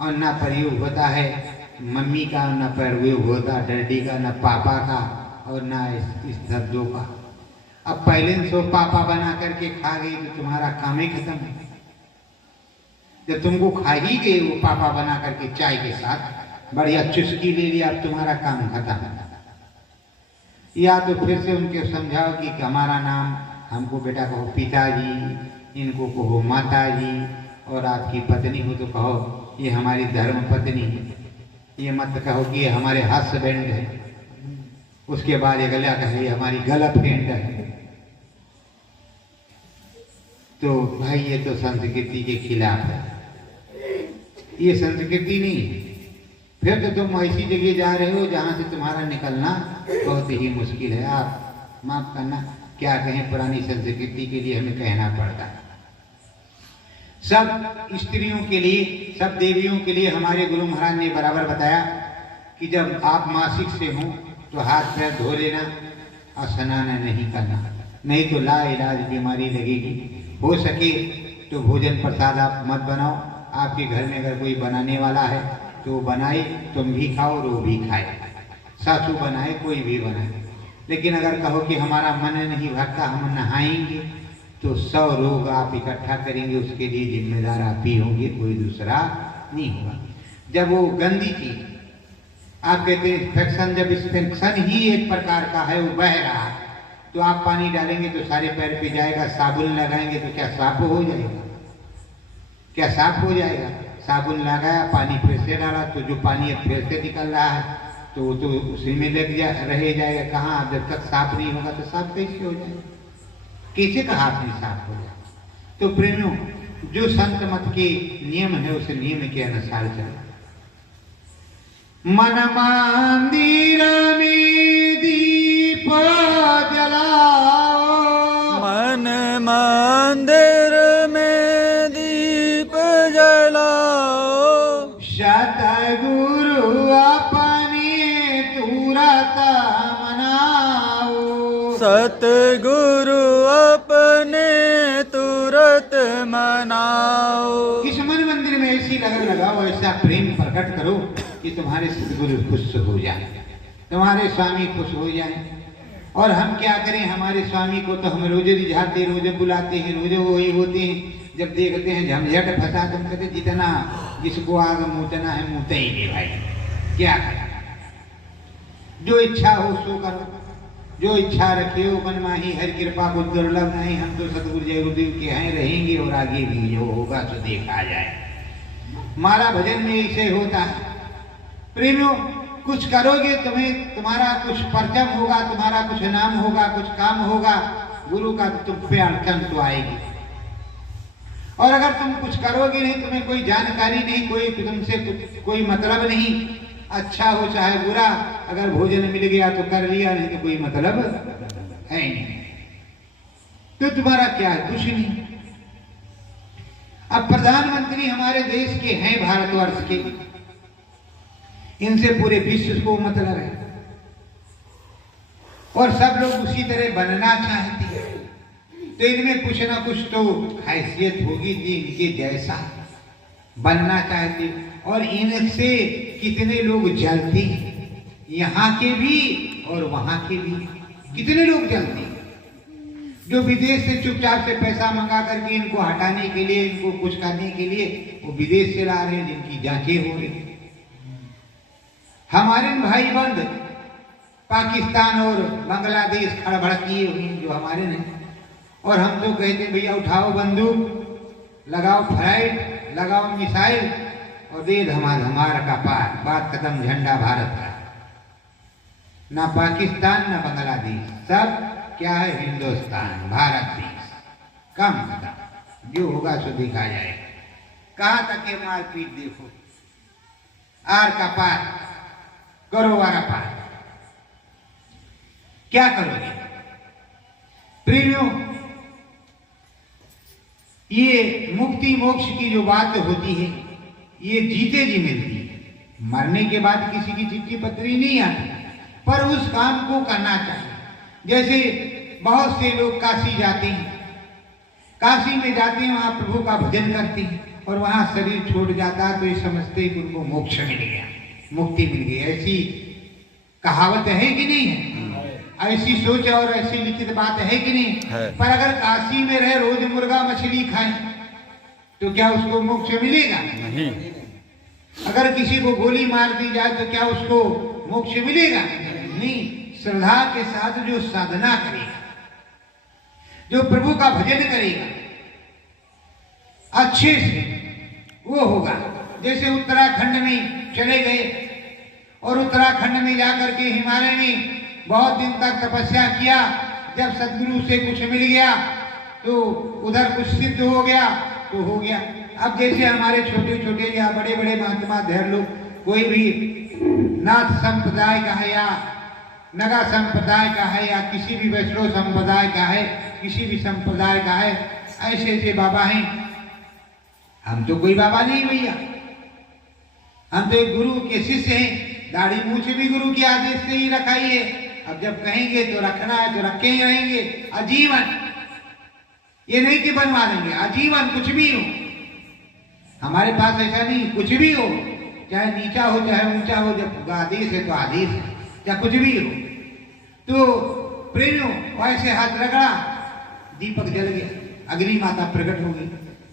और ना प्रयोग होता है मम्मी का, ना प्रयोग होता डैडी का, ना पापा का, और ना इस शब्दों का। अब पहले सो पापा बना करके खा गई तो तुम्हारा काम ही खत्म है। जब तुमको खा ही गए वो पापा बना करके चाय के साथ बढ़िया चुस्की ले लिया, अब तुम्हारा काम खत्म। या तो फिर से उनके समझाओ कि हमारा नाम हमको बेटा कहो पिताजी, इनको कहो माताजी, और आपकी पत्नी हो तो कहो ये हमारी धर्म पत्नी है, ये मत कहो कि ये हमारे हस्बैंड है। उसके बाद एक अगला कहे हमारी गर्लफ्रेंड है। तो भाई ये तो संस्कृति के खिलाफ है, ये संस्कृति नहीं है। फिर तो तुम ऐसी जगह जा रहे हो जहां से तुम्हारा निकलना बहुत ही मुश्किल है। आप माफ करना, क्या कहें, पुरानी संस्कृति के लिए हमें कहना पड़ता है। सब स्त्रियों के लिए, सब देवियों के लिए हमारे गुरु महाराज ने बराबर बताया कि जब आप मासिक से हो तो हाथ पैर धो लेना और स्नान नहीं करना, नहीं तो लाइलाज बीमारी लगेगी। हो सके तो भोजन प्रसाद आप मत बनाओ। आपके घर में अगर कोई बनाने वाला है तो बनाए, तुम भी खाओ और वो भी खाए, सासू बनाए कोई भी बनाए। लेकिन अगर कहो कि हमारा मन नहीं भरता, हम नहाएंगे, तो 100 रोग आप इकट्ठा करेंगे, उसके लिए जिम्मेदार आप ही होंगे, कोई दूसरा नहीं होगा। जब वो गंदी चीज, आप कहते हैं इन्फेक्शन, जब इन्फेक्शन ही एक प्रकार का है, वो बह रहा है, तो आप पानी डालेंगे तो सारे पैर पे जाएगा, साबुन लगाएंगे तो क्या साफ हो जाएगा? क्या साफ हो जाएगा? साबुन लगाया, पानी फिर से डाला, तो जो पानी अब फिर से निकल रहा है तो वो तो उसी में रह जाएगा। कहाँ, जब तक साफ नहीं होगा तो साफ कैसे हो जाएगा? कैसे कहा आपने साफ हो जाए? तो प्रेमियों, जो संत मत के नियम है उस नियम के अनुसार चलो। मन मंदिर में दीप जलाओ, मन मंदिर में दीप जलाओ, सतगुरु अपने तुरत मनाओ, सतगुरु अपने तुरत मनाओ। इस मन मंदिर में ऐसी लगन लगाओ, ऐसा प्रेम प्रकट करो कि तुम्हारे सतगुरु खुश हो जाए, तुम्हारे स्वामी खुश हो जाए। और हम क्या करें, हमारे स्वामी को तो हम रोजे रिझाते, रोजे बुलाते हैं, रोजे वही होते हैं। जब देखते हैं झमझट फंसा, तुम कहते जितना जिसको आग मूतना है मूते ही नहीं भाई, क्या करें। जो इच्छा हो सो करो, जो इच्छा रखे हो मन माही, हर कृपा को दुर्लभ नहीं। हम तो सतगुरु जय गुरुदेव के हैं, रहेंगे और आगे भी जो होगा सो देखा जाए। हमारा भजन में ऐसे होता है प्रेमियों, कुछ करोगे तुम्हें, तुम्हारा कुछ परचम होगा, तुम्हारा कुछ नाम होगा, कुछ काम होगा, गुरु का तुम पे अड़चन तो आएगी। और अगर तुम कुछ करोगे नहीं, तुम्हें कोई जानकारी नहीं, कोई तुमसे कोई मतलब नहीं, अच्छा हो चाहे बुरा, अगर भोजन मिल गया तो कर लिया, नहीं तो कोई मतलब है नहीं, तो तुम्हारा क्या है, कुछ नहीं। अब प्रधानमंत्री हमारे देश के हैं, भारतवर्ष के, इनसे पूरे विश्व को मतलब है और सब लोग उसी तरह बनना चाहते हैं। तो इनमें कुछ ना कुछ तो हैसियत होगी जी इनके जैसा बनना चाहते। और इनसे कितने लोग जलते हैं, यहाँ के भी और वहां के भी कितने लोग जलते हैं, जो विदेश से चुपचाप से पैसा मंगा करके इनको हटाने के लिए, इनको कुछ करने के लिए वो विदेश से ला रहे हैं, जिनकी जांचें हो रही। हमारे भाई बंद पाकिस्तान और बांग्लादेश खड़बड़ किए हुए जो हमारे नहीं, और हम तो कहते भैया उठाओ बंदूक, लगाओ फ्लाइट, लगाओ मिसाइल और दे धमाधमार का पार, बात खत्म, झंडा भारत का। ना पाकिस्तान ना बांग्लादेश, सब क्या है, हिंदुस्तान, भारत देश, कम खत्म। जो होगा सो देखा जाएगा। कहाँ तक ये मारपीट देखो, आर का पार करो, वारा पार, क्या करोगे प्रियों? ये मुक्ति मोक्ष की जो बात होती है, ये जीते जी मिलती है, मरने के बाद किसी की चिट्ठी पत्री नहीं आती, पर उस काम को करना चाहिए। जैसे बहुत से लोग काशी जाते हैं, काशी में जाते हैं, वहां प्रभु का भजन करते हैं और वहां शरीर छोड़ जाता है तो ये समझते हैं कि उनको मोक्ष मिल गया, मुक्ति मिल गई। ऐसी कहावत है कि नहीं है? ऐसी सोच और ऐसी लिखित बात है कि नहीं है? पर अगर काशी में रहे, रोज मुर्गा मछली खाएं, तो क्या उसको मोक्ष मिलेगा? नहीं। अगर किसी को गोली मार दी जाए तो क्या उसको मोक्ष मिलेगा? नहीं। श्रद्धा के साथ जो साधना करेगा, जो प्रभु का भजन करेगा अच्छे से, वो होगा। जैसे उत्तराखंड में चले गए और उत्तराखंड में जाकर के हिमालय में बहुत दिन तक तपस्या किया, जब सदगुरु से कुछ मिल गया तो उधर कुछ सिद्ध हो गया तो हो गया। अब जैसे हमारे छोटे छोटे या बड़े बड़े महात्मा धैर्य लोग, कोई भी नाथ संप्रदाय का है या नगा संप्रदाय का है या किसी भी वैष्णव संप्रदाय का है, किसी भी संप्रदाय का है, ऐसे ऐसे बाबा हैं। हम तो कोई बाबा नहीं भैया, हम तो एक गुरु के शिष्य हैं। दाढ़ी मूछ भी गुरु के आदेश से ही रखाई है। अब जब कहेंगे तो रखना है तो रखे ही रहेंगे आजीवन। ये नहीं कि बनवा लेंगे, आजीवन कुछ भी हो। हमारे पास ऐसा नहीं, कुछ भी हो, चाहे नीचा हो चाहे ऊंचा हो, जब आदेश है तो आदेश है, चाहे कुछ भी हो। तो प्रेमियों वैसे हाथ रगड़ा, दीपक जल गया, अग्नि माता प्रकट हो गई।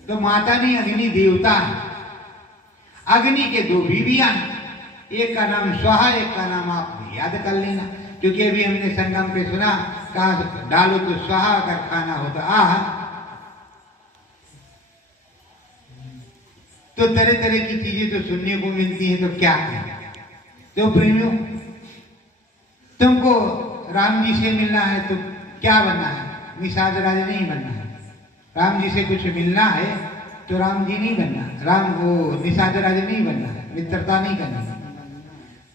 तो माता नहीं, अग्नि देवता है। अग्नि के दो बीवियां हैं, एक का नाम स्वाहा, एक का नाम आप याद कर लेना, क्योंकि अभी हमने संगम पे सुना, कहा डालो तो स्वाहा, अगर खाना हो तो आह। तो तरह तरह की चीजें तो सुनने को मिलती हैं, तो क्या करें। तो प्रेमियों, तुमको राम जी से मिलना है तो क्या बनना है? निषाद राज नहीं बनना है। राम जी से कुछ मिलना है तो राम जी नहीं बनना, राम वो निषाद राज नहीं बनना है, मित्रता नहीं करनी।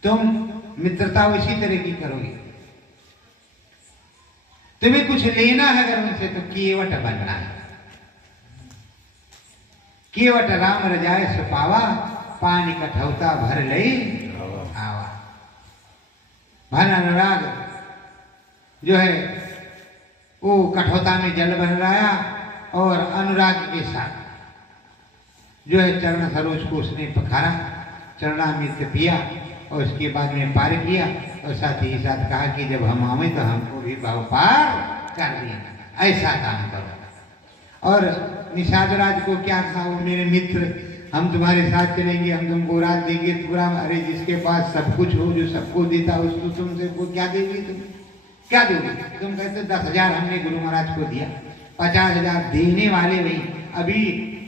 तुम मित्रता उसी तरह की करोगे। तुम्हें कुछ लेना है अगर उनसे तो केवट बनना है। केवट राम रजाए सुपावा, पानी कठौता भर ले आवा। भर अनुराग जो है वो कठौता में जल भर रहा, और अनुराग के साथ जो है चरण सरोज को उसने पखारा, चरणामृत पिया और उसके बाद में पार किया। और साथ ही साथ कहा कि जब हम आवे तो हमको भी भाव पार कर दिया, ऐसा काम करो। और निषाद राज को क्या कहा, वो मेरे मित्र, हम तुम्हारे साथ चलेंगे, हम तुमको राज देंगे पूरा। अरे जिसके पास सब कुछ हो, जो सबको देता, उसको तुमसे को क्या देगी? तुम क्या दोगे? तुम कहते 10,000 हमने गुरु महाराज को दिया, 50,000 देने वाले भाई। अभी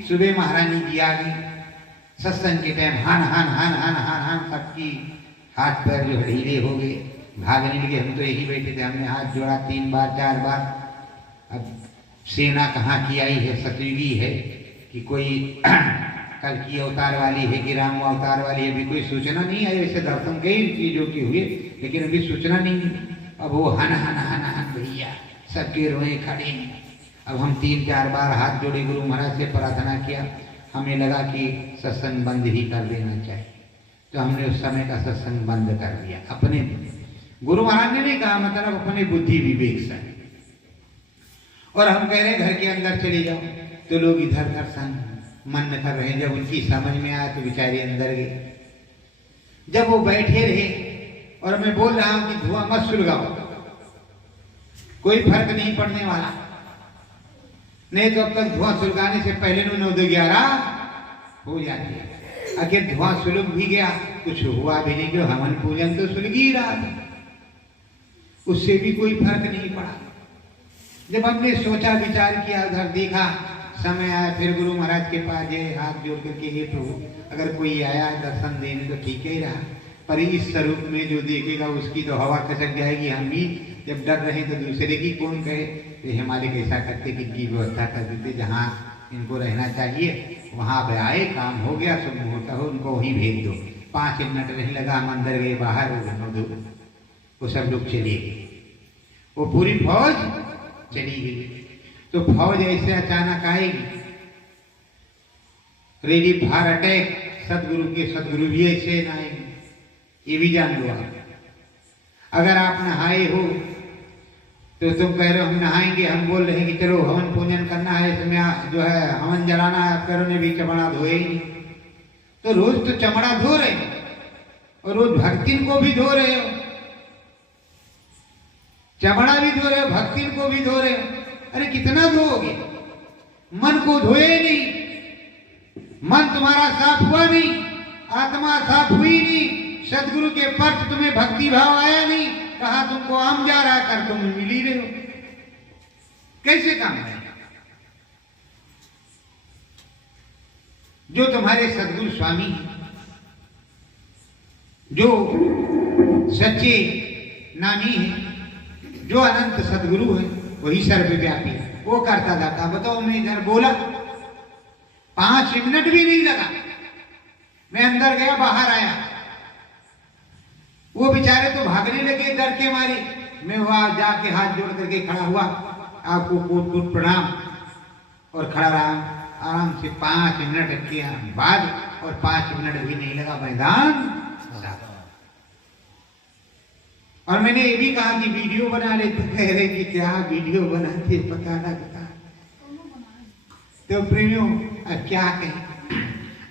सुबह महारानी जी आ गई सत्संग के टाइम, हान हान हान हान हान हान, सबकी हाथ पैर जो ढीले हो गए, भागने लगे। हम तो यही बैठे थे, हमने हाथ जोड़ा 3 बार 4 बार। अब सेना कहाँ की आई है, सतयुगी है कि कोई कल की अवतार वाली है कि राम अवतार वाली है, अभी कोई सूचना नहीं आई। वैसे दर्शन कई चीजों की हुए, लेकिन अभी सूचना नहीं मिली। अब वो हन हन हन हन भैया सबके रोए खड़े हैं। अब हम 3-4 बार हाथ जोड़े, गुरु महाराज से प्रार्थना किया। हमें लगा कि सत्संग बंद ही कर देना चाहिए, तो हमने उस समय का सत्संग बंद कर दिया। अपने गुरु महाराज ने नहीं कहा, मतलब अपने बुद्धि विवेक से। और हम कह रहे घर के अंदर चले जाओ, तो लोग इधर उधर मन कर रहे हैं। जब उनकी समझ में आया तो बेचारे अंदर गए। जब वो बैठे रहे और मैं बोल रहा हूं कि धुआं मत सुलगाओ, कोई फर्क नहीं पड़ने वाला, नहीं तो अब तक धुआं सुलगाने से पहले 9-11 हो जाती है। आखिर धुआं सुलग भी गया, कुछ हुआ भी नहीं, क्यों हवन पूजन तो सुलग ही रहा था, उससे भी कोई फर्क नहीं पड़ा। जब हमने सोचा विचार किया, उधर देखा, समय आया, फिर गुरु महाराज के पास गए, हाथ जोड़ करके, हे प्रभु अगर कोई आया दर्शन देने तो ठीक ही रहा, पर इस स्वरूप में जो देखेगा उसकी तो हवा खसक जाएगी। हम भी जब डर रहे तो दूसरे की कौन कहे। तो हिमालय ऐसा करते कि इनकी व्यवस्था कर देते, जहाँ इनको रहना चाहिए वहाँ पे आए, काम हो गया, शुभ मुहूर्त हो, उनको वहीं भेज दो। 5 मिनट नहीं लगा, हम अंदर गए, बाहर वो सब लोग चले गए, वो पूरी फौज चली गई। तो फौज ऐसे अचानक आएगी, रेडी फार अटैक, सदगुरु भी ऐसे न आएंगे, ये भी जान लो आप। अगर आप नहाए हो तो तुम कह रहे हो हम नहाएंगे, हम बोल रहे हैं कि चलो हवन पूजन करना है, इसमें जो है हवन जलाना है, आप कह रहे भी चमड़ा धोए ही नहीं। तो रोज तो चमड़ा धो रहे हो और रोज भक्तिन को भी धो रहे हो, चमड़ा भी धो रहे हो, भक्तिन को भी धो रहे हो। अरे कितना धोओगे, मन को धोए नहीं मन तुम्हारा साफ हुआ नहीं, आत्मा साफ हुई नहीं, सदगुरु के प्रति तुम्हें भक्ति भाव आया नहीं, कहा तुमको आम जा रहा कर तुम मिल ही रहे हो, कैसे काम है? जो तुम्हारे सदगुरु स्वामी हैं, जो सच्चे नामी है, जो अनंत सदगुरु है, वही सर्वव्यापी है, वो करता जाता। बताओ मैं इधर बोला 5 मिनट भी नहीं लगा, मैं अंदर गया बाहर आया, वो बेचारे तो भागने लगे डर के मारे, मैं वहां जाके हाथ जोड़ करके खड़ा हुआ, आपको कोट कोट प्रणाम, और खड़ा रहा आराम से 5 मिनट के बाद, और 5 मिनट भी नहीं लगा मैदान। और मैंने ये भी कहा कि वीडियो बना ले, तो कह रहे कि क्या वीडियो बनाते पता ना बता। तो प्रेमियों क्या कहें,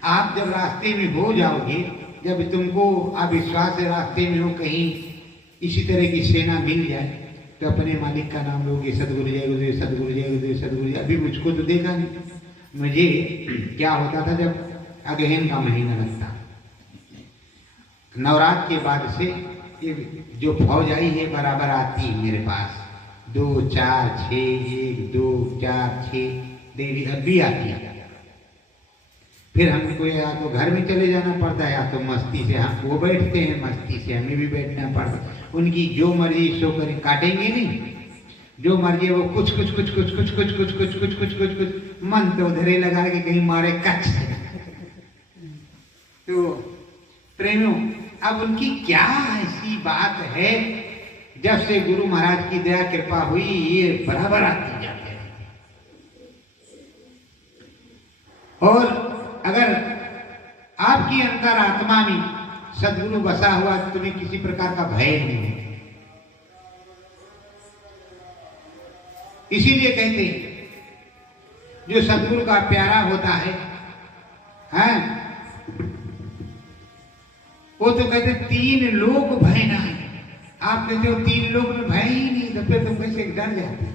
आप जब रास्ते में हो जाओगे, जब तुमको अविश्वास रास्ते में हो, कहीं इसी तरह की सेना मिल जाए, तो अपने मालिक का नाम लोगे, सदगुरु जय गुरुदेव, सदगुरु जय गुरुदेव, सदगुरु जय। अभी मुझको तो देखा नहीं, मुझे क्या होता था जब अगहन का महीना लगता, नवरात्र के बाद से जो फौज आई है बराबर आती है मेरे पास, 2 4 6 1 2 4 6 देवी अब भी आती है। फिर हमको या तो घर में चले जाना पड़ता है, या तो मस्ती से हम वो बैठते हैं, मस्ती से हमें भी बैठना पड़ता है। उनकी जो मर्जी सो कर काटेंगे नहीं, जो मर्जी वो कुछ कुछ कुछ कुछ कुछ कुछ कुछ कुछ कुछ कुछ कुछ कुछ मन तो उधरे लगा के कहीं मारे कच। तो प्रेमियों अब उनकी क्या ऐसी बात है, जब से गुरु महाराज की दया कृपा हुई ये बराबर आती जाते हैं। और अगर आपकी अंतरात्मा में सदगुरु बसा हुआ तो तुम्हें किसी प्रकार का भय नहीं है। इसीलिए कहते हैं जो सदगुरु का प्यारा होता है, हैं? वो तो कहते 3 लोग भय ना है। आप कहते हो 3 लोग में भय ही नहीं, तो फिर तुम कैसे डर जाते?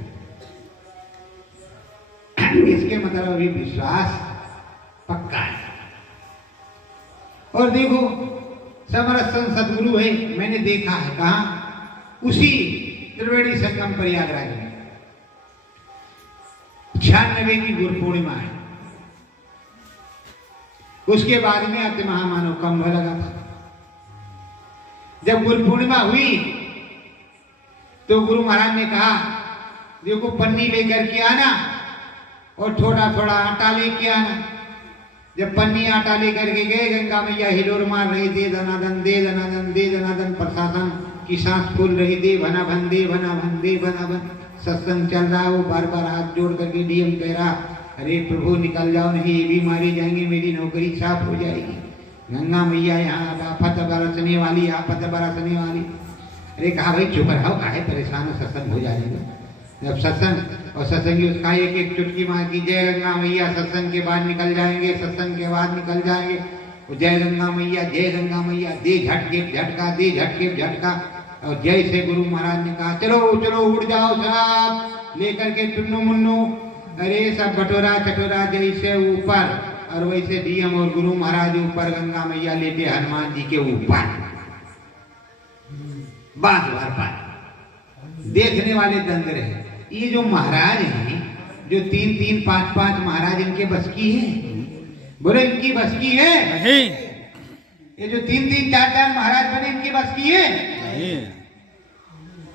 इसके मतलब अभी विश्वास पक्का है। और देखो समरथ संत सदगुरु है, मैंने देखा है कहा, उसी त्रिवेणी संगम प्रयागराज में 96 की गुरु पूर्णिमा है, उसके बाद में अति महामानव कुंभ लगा था। जब गुरु पूर्णिमा हुई तो गुरु महाराज ने कहा देखो पन्नी लेकर के आना और थोड़ा थोड़ा आटा लेके आना। जब पन्नी आटा लेकर के गए, गंगा मैया हिलोर मार रही, दे धनाधन दे धनाधन दे धनाधन, प्रशासन की सांस फूल रही, दे भना भन दे भना भन दे भना भन। सत्संग चल रहा, वो बार बार हाथ जोड़ करके डीएम कह रहा अरे प्रभु निकल जाओ, नहीं ये भी मारे जाएंगे, मेरी नौकरी साफ हो जाएगी। गंगा मैया यहाँ आफत बरसने वाली, आफत बरसने वाली। अरे कहा भाई चुप रहो, काहे परेशान हो, सत्संग हो जाएगा। जब सत्संग और सत्संगी उसका एक एक चुटकी मार की, जय गंगा मैया, सत्संग के बाद निकल जाएंगे, सत्संग के बाद निकल जाएंगे। जय गंगा मैया, जय गंगा मैया, दे झटके झटका, दे झटके झटका। और जय से गुरु महाराज ने कहा चलो चलो उड़ जाओ सब लेकर के टुन्नू मुन्नू। अरे सब बटोरा चटोरा जैसे ऊपर, और वैसे डीएम और गुरु महाराज ऊपर, गंगा मैया लेटे हनुमान जी के ऊपर, बात भर पाए। देखने वाले दंग रहे। ये जो महाराज हैं, जो 3-3 5-5 महाराज, इनके बस की है? बोले इनकी बस की है नहीं। ये जो 3-3 4-4 महाराज बने, इनकी बस की है नहीं।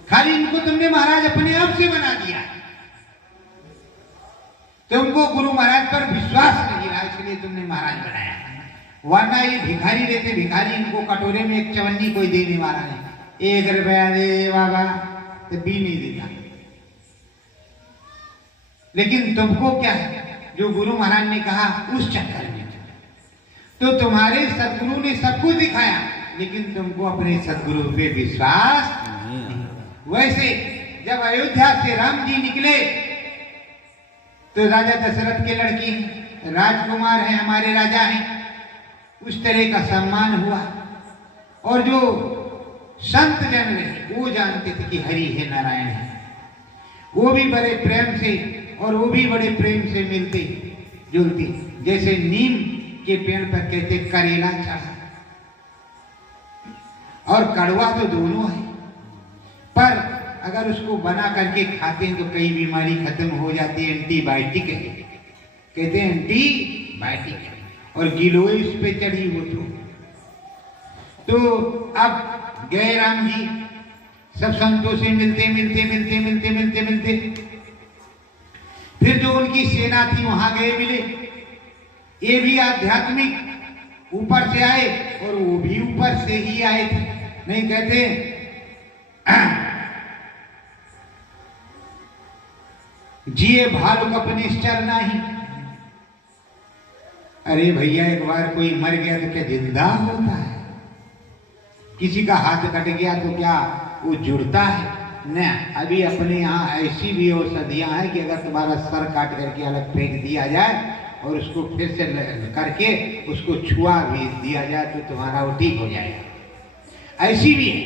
खाली इनको तुमने महाराज अपने आप से बना दिया। तुमको गुरु महाराज पर विश्वास नहीं रहा, इसलिए तुमने महाराज बनाया। वरना ये भिखारी रहते, भिखारी इनको कटोरे में एक चवन्नी कोई देने वाला नहीं। 1 रुपया दे बाबा तो भी नहीं देता। लेकिन तुमको क्या है, जो गुरु महाराज ने कहा उस चक्कर में तो तुम्हारे सदगुरु ने सब कुछ दिखाया, लेकिन तुमको अपने सदगुरु पे विश्वास नहीं। वैसे जब अयोध्या से राम जी निकले तो राजा दशरथ के लड़की राजकुमार हैं, हमारे राजा हैं, उस तरह का सम्मान हुआ। और जो संत जन रहे वो जानते थे कि हरि है, नारायण है, वो भी बड़े प्रेम से, और वो भी बड़े प्रेम से मिलते जुलते। जैसे नीम के पेड़ पर कहते करेला चढ़ा। और कड़वा तो दोनों है, पर अगर उसको बना करके खाते हैं तो कई बीमारी खत्म हो जाती है। एंटीबायोटिक है, कहते हैं एंटीबायोटिक है, और गिलोय उस पे चढ़ी हो तो अब गए राम जी सब संतों से मिलते मिलते मिलते मिलते मिलते मिलते फिर जो उनकी सेना थी वहां गए मिले। ये भी आध्यात्मिक ऊपर से आए और वो भी ऊपर से ही आए थे। नहीं कहते जिए भालुक अपने चरना ही। अरे भैया एक बार कोई मर गया तो क्या जिंदा होता है? किसी का हाथ कट गया तो क्या वो जुड़ता है? न, अभी अपने यहाँ ऐसी भी औषधियां हैं कि अगर तुम्हारा सर काट करके अलग फेंक दिया जाए और उसको फिर से करके उसको छुआ भी दिया जाए तो तुम्हारा वो ठीक हो जाएगा। ऐसी भी है।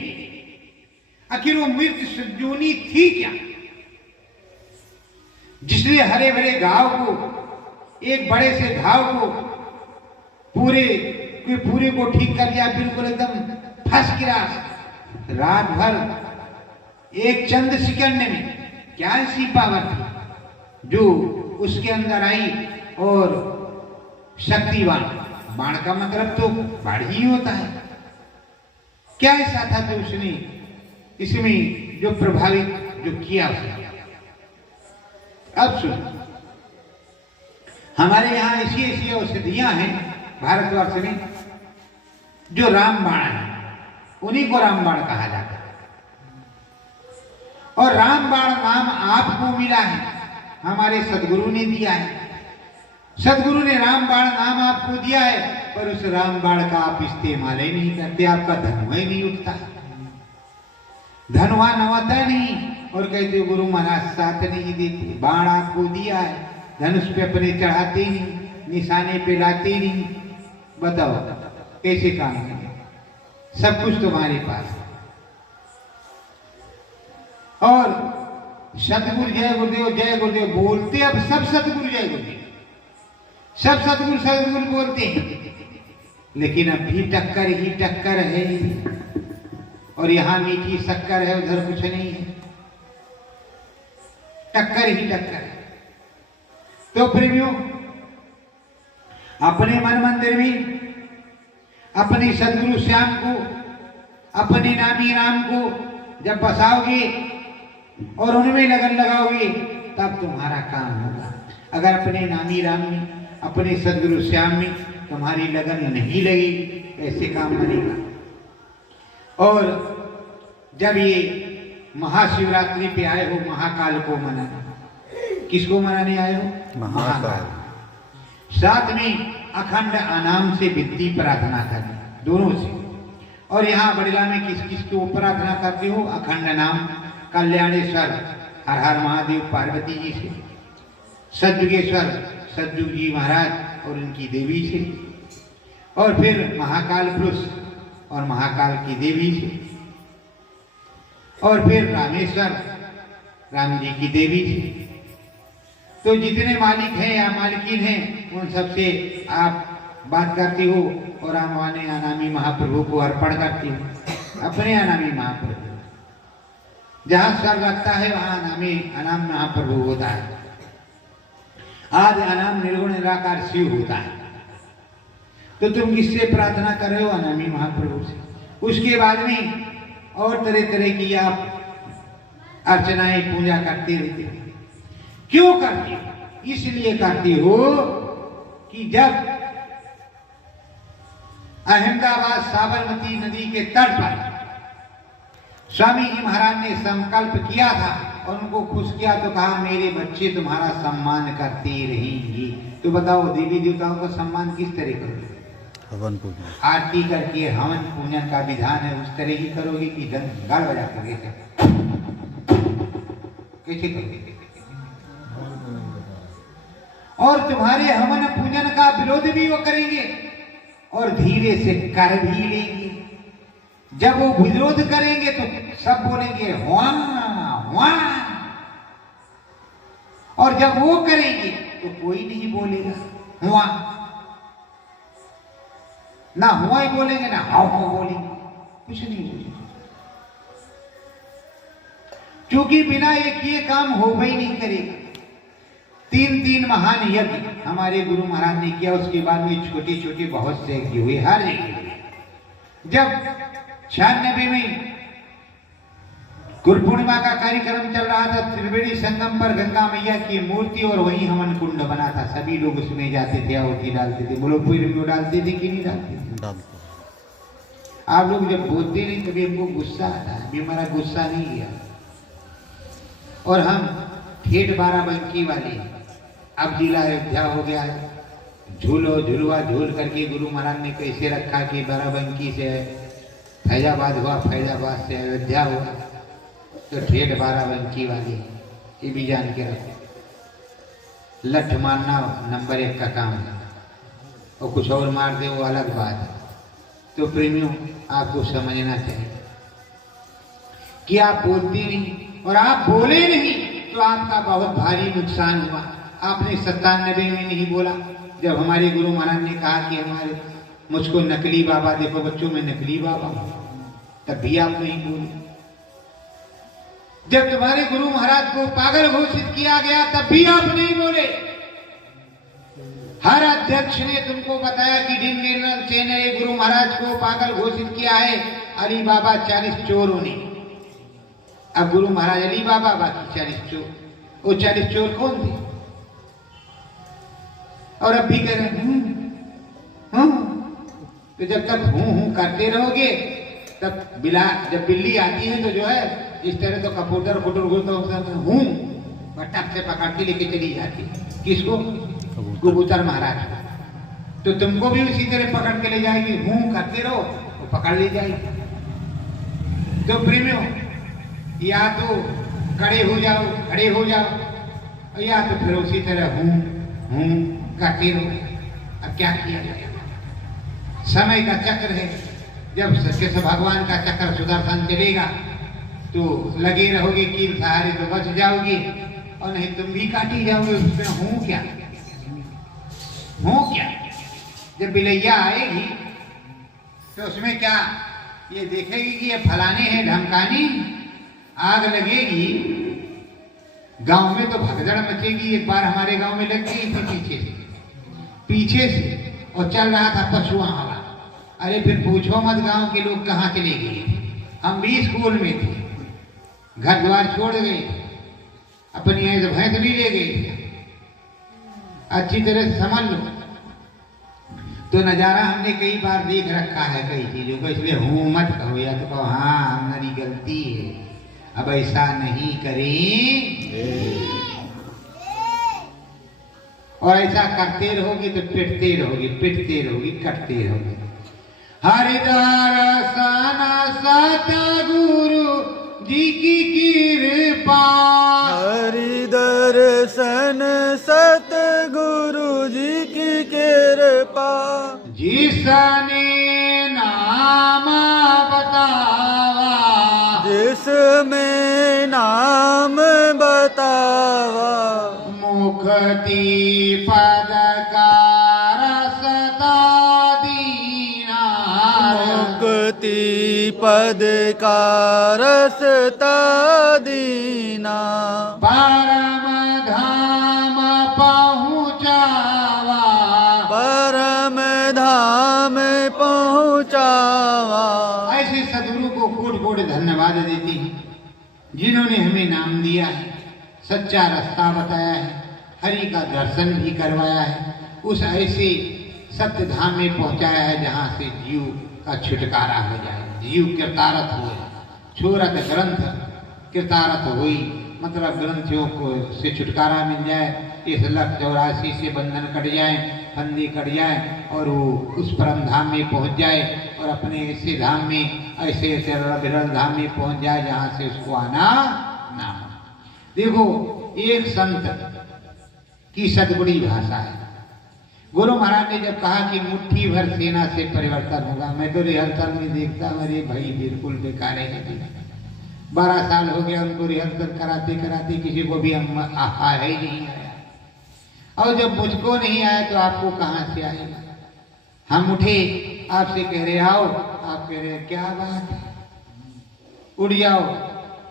आखिर वो मृत संजीवनी थी क्या, जिसने हरे भरे घाव को, एक बड़े से घाव को पूरे को ठीक कर दिया, बिल्कुल एकदम फर्स्ट क्लास। रात भर एक चंद सेकंड में क्या ऐसी पावर थी जो उसके अंदर आई। और शक्तिवान, बाण का मतलब तो बाढ़ ही होता है। क्या ऐसा था जो उसने इसमें जो प्रभावित जो किया उसने? अब सुन, हमारे यहाँ ऐसी ऐसी औषधियां हैं भारतवर्ष में जो रामबाण है, उन्हीं को रामबाण कहा जाता है। और रामबाण नाम आपको मिला है, हमारे सदगुरु ने दिया है। सदगुरु ने रामबाण नाम आपको दिया है, पर उस रामबाण का आप इस्तेमाल ही नहीं करते। आपका धनुआ ही नहीं उठता, धनुआ नवाता नहीं, और कहते गुरु महाराज साथ नहीं देते। बाण आपको दिया है, धनुष पे अपने चढ़ाते नहीं, निशाने पे लाते नहीं। बताओ कैसे काम करें? सब कुछ तुम्हारे पास है। और सतगुरु जय गुरुदेव बोलते, अब सब सतगुरु जय गुरुदेव, सब सतगुरु बोलते हैं, लेकिन अब भी टक्कर ही टक्कर है। और यहां मीठी शक्कर है, उधर कुछ नहीं है, टक्कर ही टक्कर है। तो प्रेमियों, अपने मन मंदिर में अपने सदगुरु श्याम को, अपने नामी राम को जब बसाओगे और उनमें लगन लगाओगे तब तुम्हारा काम होगा। अगर अपने नामी राम में, अपने सदगुरु श्याम में तुम्हारी लगन नहीं लगी, ऐसे काम बनेगा। और जब ये महाशिवरात्रि पे आए हो महाकाल को मनाने, किसको मनाने आए हो? महाकाल। साथ में अखंड आनाम से विद्धि प्रार्थना करनी, दोनों से। और यहाँ बड़ला में किस किस को प्रार्थना करते हो? अखंड नाम कल्याणेश्वर हर हर महादेव पार्वती जी से, सदयुगेश्वर सदयुग जी महाराज और उनकी देवी से, और फिर महाकाल पुरुष और महाकाल की देवी से, और फिर रामेश्वर राम जी की देवी से। तो जितने मालिक हैं या मालकिन हैं उन सबसे आप बात करती हो और आमवाने अनामी महाप्रभु को अर्पण करती हो। अपने अनामी महाप्रभु, जहां सर लगता है वहां अनाम महाप्रभु होता है। आज अनाम निर्गुण निराकार शिव होता है। तो तुम किससे प्रार्थना कर रहे हो? अनामी महाप्रभु से। उसके बाद में और तरह तरह की आप अर्चनाएं पूजा करते रहते हो। क्यों करती हो? इसलिए करती हो कि जब अहमदाबाद साबरमती नदी के तट पर स्वामी जी महाराज ने संकल्प किया था और उनको खुश किया तो कहा मेरे बच्चे तुम्हारा सम्मान करते रहेंगे। तो बताओ देवी देवताओं का सम्मान किस तरह करोगे? हवन पूजन, आरती करके हवन पूजन का विधान है, उस तरह ही करोगे कि गाल बजा करोगे? कैसे करोगे? और तुम्हारे हवन पूजन का विरोध भी वो करेंगे और धीरे से कर भी लेंगे। जब वो विरोध करेंगे तो सब बोलेंगे हुआ हुआ, और जब वो करेंगे तो कोई नहीं बोलेगा हुआ। ना हुआ ही बोलेंगे ना हाउ हाउ बोलेंगे, कुछ नहीं बोलेंगे, क्योंकि बिना ये किए काम हो ही नहीं करेगा। 3 महान यज्ञ हमारे गुरु महाराज ने किया, उसके बाद में छोटे छोटे बहुत से यज्ञ हुए हर जगह। जब 96 में गुरु पूर्णिमा का कार्यक्रम चल रहा था, त्रिवेणी संगम पर गंगा मैया की मूर्ति और वही हवन कुंड बना था, सभी लोग उसमें जाते थे, आहुति डालते थे। बोलो पूरी डालते थे कि नहीं डालते थे? आप लोग जब बोलते नहीं तभी हमको गुस्सा आता है, अभी हमारा गुस्सा नहीं गया। और हम ठेठ बाराबंकी वाले, अब जिला अयोध्या हो गया है, झूलो झुलवा झूल करके गुरु महाराज ने कैसे रखा कि बाराबंकी से फैजाबाद हुआ, फैजाबाद से अयोध्या हुआ, तो ठेठ बाराबंकी वाले ये भी जान के रखो। लठ मारना नंबर 1 का काम है, और कुछ और मार दे वो अलग बात है। तो प्रेमियों, आपको समझना चाहिए कि आप बोलते नहीं और आप बोले नहीं तो आपका बहुत भारी नुकसान हुआ। आपने 97 में नहीं बोला, जब हमारे गुरु महाराज ने कहा कि हमारे मुझको नकली बाबा देखो बच्चों में नकली बाबा, तब भी आप नहीं बोले। जब तुम्हारे गुरु महाराज को पागल घोषित किया गया तब भी आप नहीं बोले। हर अध्यक्ष ने तुमको बताया कि डिंगेनल से ने गुरु महाराज को पागल घोषित किया है, अली बाबा 40 चोरों ने। अब गुरु महाराज अली बाबा, बाकी 40 चोर। वो 40 चोर कौन थे? और अब भी कह रहे तो जब तक हूं करते रहोगे तब जब बिल्ली आती है तो जो है इस तरह तो कपूतर हूं पटक से पकड़ के लेके चली जाती। किसको? कबूतर महाराज। तो तुमको भी उसी तरह पकड़ के ले जाएगी, हूं करते रहो तो पकड़ ले जाएगी। तो प्रेमियों, या तो खड़े हो जाओ, या तो फिर उसी तरह हूं करते रहो। अब क्या किया जाए? समय का चक्र है, जब कृष्ण भगवान का चक्र सुदर्शन चलेगा तो लगे रहोगे कील सहारे तो बच जाओगे, और नहीं तुम भी काटी जाओगे। उसमें हूं क्या? जब बिलैया आएगी तो उसमें क्या ये देखेगी कि ये फलाने हैं ढमकानी, आग लगेगी, गांव में तो भगदड़ मचेगी। एक बार हमारे गांव में लग गई थी पीछे से और चल रहा था पछुआ हवा। अरे फिर पूछो मत गांव के लोग कहाँ चले गए। हम भी स्कूल में थे, घर द्वार छोड़ गए, अपनी भैंस भी ले गए। अच्छी तरह से समझ लो। तो नजारा हमने कई बार देख रखा है कई चीजों को, इसलिए हूं मत कहो, या तो कहो हाँ हमारी गलती है, अब ऐसा नहीं करें। और ऐसा करते रहोगे तो पिटते रहोगे, कटते रहोगे। हरिदर्शन सतगुरु जी की कृपा, हरिदर्शन सतगुरु जी की कृपा, जिसने नाम बतावा, जिसमें नाम बतावा, मुक्ति पद का रसता दीना, मुक्ति पद का रसता दीना, परम धाम पहुँचावा, परम धाम पहुँचावा। ऐसे सदगुरु को कोट कोट धन्यवाद देती हैं, जिन्होंने हमें नाम दिया है, सच्चा रास्ता बताया है, हरि का दर्शन भी करवाया है, उस ऐसे सत्य धाम में पहुंचाया है जहां से जीव का छुटकारा हो जाए, जीव कृतारथ हो। छोरत ग्रंथ कृतारथ हुई, मतलब ग्रंथियों को से छुटकारा मिल जाए, इस 184 से बंधन कट जाए, फंदे कट जाए, और वो उस परम धाम में पहुंच जाए, और अपने ऐसे धाम में, ऐसे विरल धाम में पहुंच जाए जहां से उसको आना ना हो। देखो, एक संत की सदगुणी भाषा है। गुरु महाराज ने जब कहा कि मुट्ठी भर सेना से परिवर्तन होगा, मैं तो रिहर्सल में देखता, अरे भाई बिल्कुल बेकार है। 12 साल हो गया उनको रिहर्सल कराते कराते, किसी को भी आहा ही नहीं आया। और जब मुझको नहीं आया तो आपको कहां से आएगा? हम उठे आपसे कह रहे आओ, आप कह रहे क्या बात है, उड़ जाओ,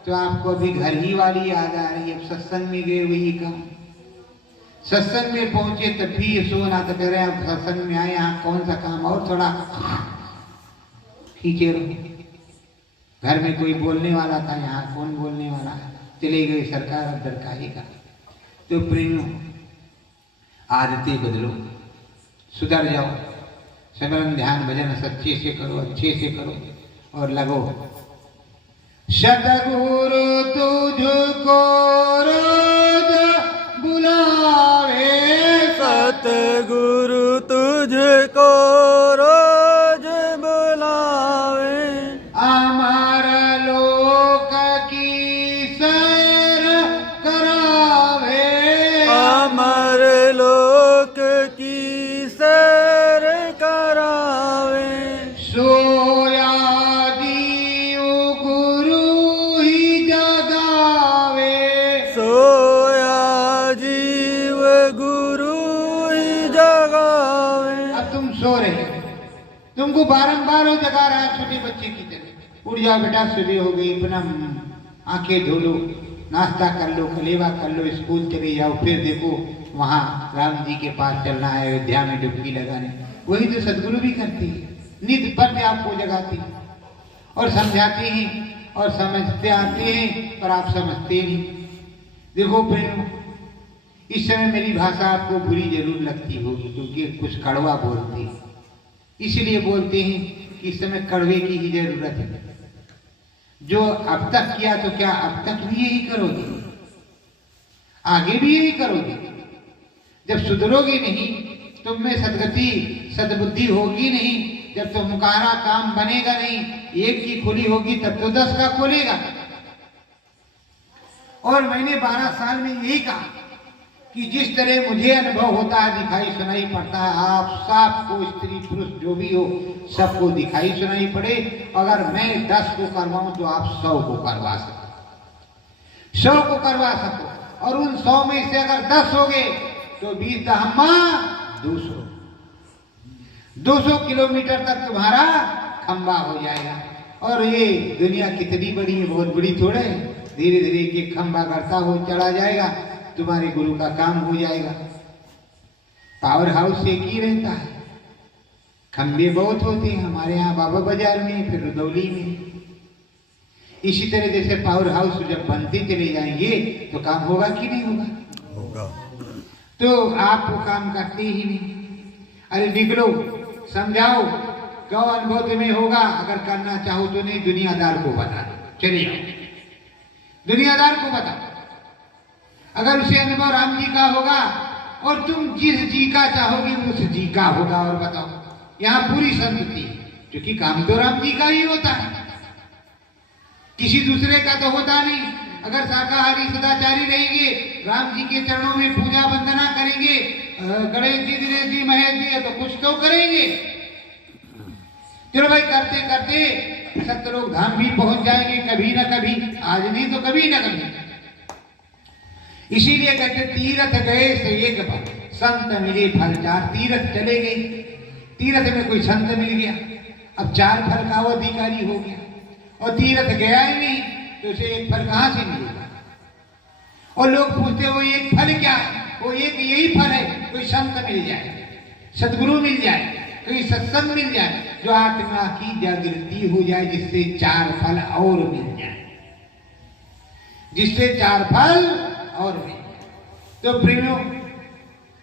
तो आपको अभी घर ही वाली याद आ रही है। अब सत्संग में गए वही काम, सत्संग में पहुंचे तब भी ये सोना, तो कह रहे हैं आप सत्संग में आए, यहाँ कौन सा काम, और थोड़ा खींचे रहो। घर में कोई बोलने वाला था, यहाँ कौन बोलने वाला है, चले गए सरकार, अब डर का ही का। तो प्रेमियों, आदतें बदलो, सुधर जाओ, सिमरन ध्यान भजन सच्चे से करो, अच्छे से करो और लगो। सतगुरु तुझको रोज बुलावे, सतगुरु तुझको रोज बुलावे, अमर लोक की सैर करावे, अमर लोक की सैर करावे, सोया जीव गुरु ही जगावे, सोया जीव गुरु ही जगावे। अब तुम सो रहे, तुमको बारंबार वो जगा रहा है छोटे बच्चे की तरह। उठ जाओ बेटा, सुबह हो गई, अपना आंखें धो लो, नाश्ता कर लो, कलेवा कर लो, स्कूल चले जाओ। फिर देखो वहां राम जी के पास चलना है, अयोध्या में डुबकी लगाने। वही तो सदगुरु भी करते हैं, नित पर आपको जगाते हैं और समझाते हैं और समझते आते हैं, पर आप समझते नहीं। देखो प्रेम, इस समय मेरी भाषा आपको बुरी जरूर लगती होगी, क्योंकि कुछ कड़वा बोलते हैं, इसलिए बोलते हैं कि इस समय कड़वे की ही जरूरत है। जो अब तक किया तो क्या अब तक भी यही करोगे, आगे भी यही करोगे। जब सुधरोगे नहीं, तुम में सदगति सद्बुद्धि होगी नहीं, जब तुम्हारा काम बनेगा नहीं, एक की खुली होगी तब तो 10 का खोलेगा। और मैंने 12 साल में यही कहा कि जिस तरह मुझे अनुभव होता है, दिखाई सुनाई पड़ता है, आप सबको, स्त्री पुरुष जो भी हो, सबको दिखाई सुनाई पड़े। अगर मैं 10 को करवाऊं तो आप 100 को करवा सको, 100 को करवा सको। और उन 100 में से अगर 10 हो गए तो 20 दहम्मा 200, 200 किलोमीटर तक तुम्हारा खंबा हो जाएगा। और ये दुनिया कितनी बड़ी है, बहुत बड़ी थोड़े, धीरे धीरे एक खंबा करता हो चला जाएगा, तुम्हारे गुरु का काम हो जाएगा। पावर हाउस एक ही रहता है, खंबे बहुत होते हैं हमारे यहाँ बाबा बाजार में, फिर रुदौली में। इसी तरह जैसे पावर हाउस जब बनते चले जाएंगे तो काम होगा कि नहीं होगा? तो आप वो काम करते ही नहीं। अरे निकलो, समझाओ, क्यों अनुभव तुम्हें होगा। अगर करना चाहो तो नहीं, दुनियादार को बता दो, चलिए दुनियादार को बताओ। अगर उसे अनुभव राम जी का होगा और तुम जिस जी का चाहोगे उस जी का होगा। और बताओ, यहाँ पूरी संतति, क्योंकि काम तो राम जी का ही होता है, किसी दूसरे का तो होता नहीं। अगर शाकाहारी सदाचारी रहेंगे, राम जी के चरणों में पूजा वंदना करेंगे, गणेश जी, दिनेश जी, महेश जी, तो कुछ तो करेंगे। चलो भाई, करते करते सत्यलोक धाम भी पहुंच जाएंगे कभी ना कभी, आज नहीं तो कभी ना कभी। इसीलिए कहते तीर्थ गए से एक बार, संत मिले फल 4। तीर्थ चले गए, तीर्थ में कोई संत मिल गया, अब 4 फल का वो अधिकारी हो गया। और तीर्थ गया ही नहीं तो उसे एक फल कहां से मिलेगा। और लोग पूछते वो एक फल क्या है, वो एक यही फल है, कोई संत मिल जाए, सदगुरु मिल जाए, कोई सत्संग मिल जाए, जो आत्मा की जागृति हो जाए, जिससे 4 फल और मिल जाए, जिससे 4 फल और मिल जाए। तो प्रेमियों,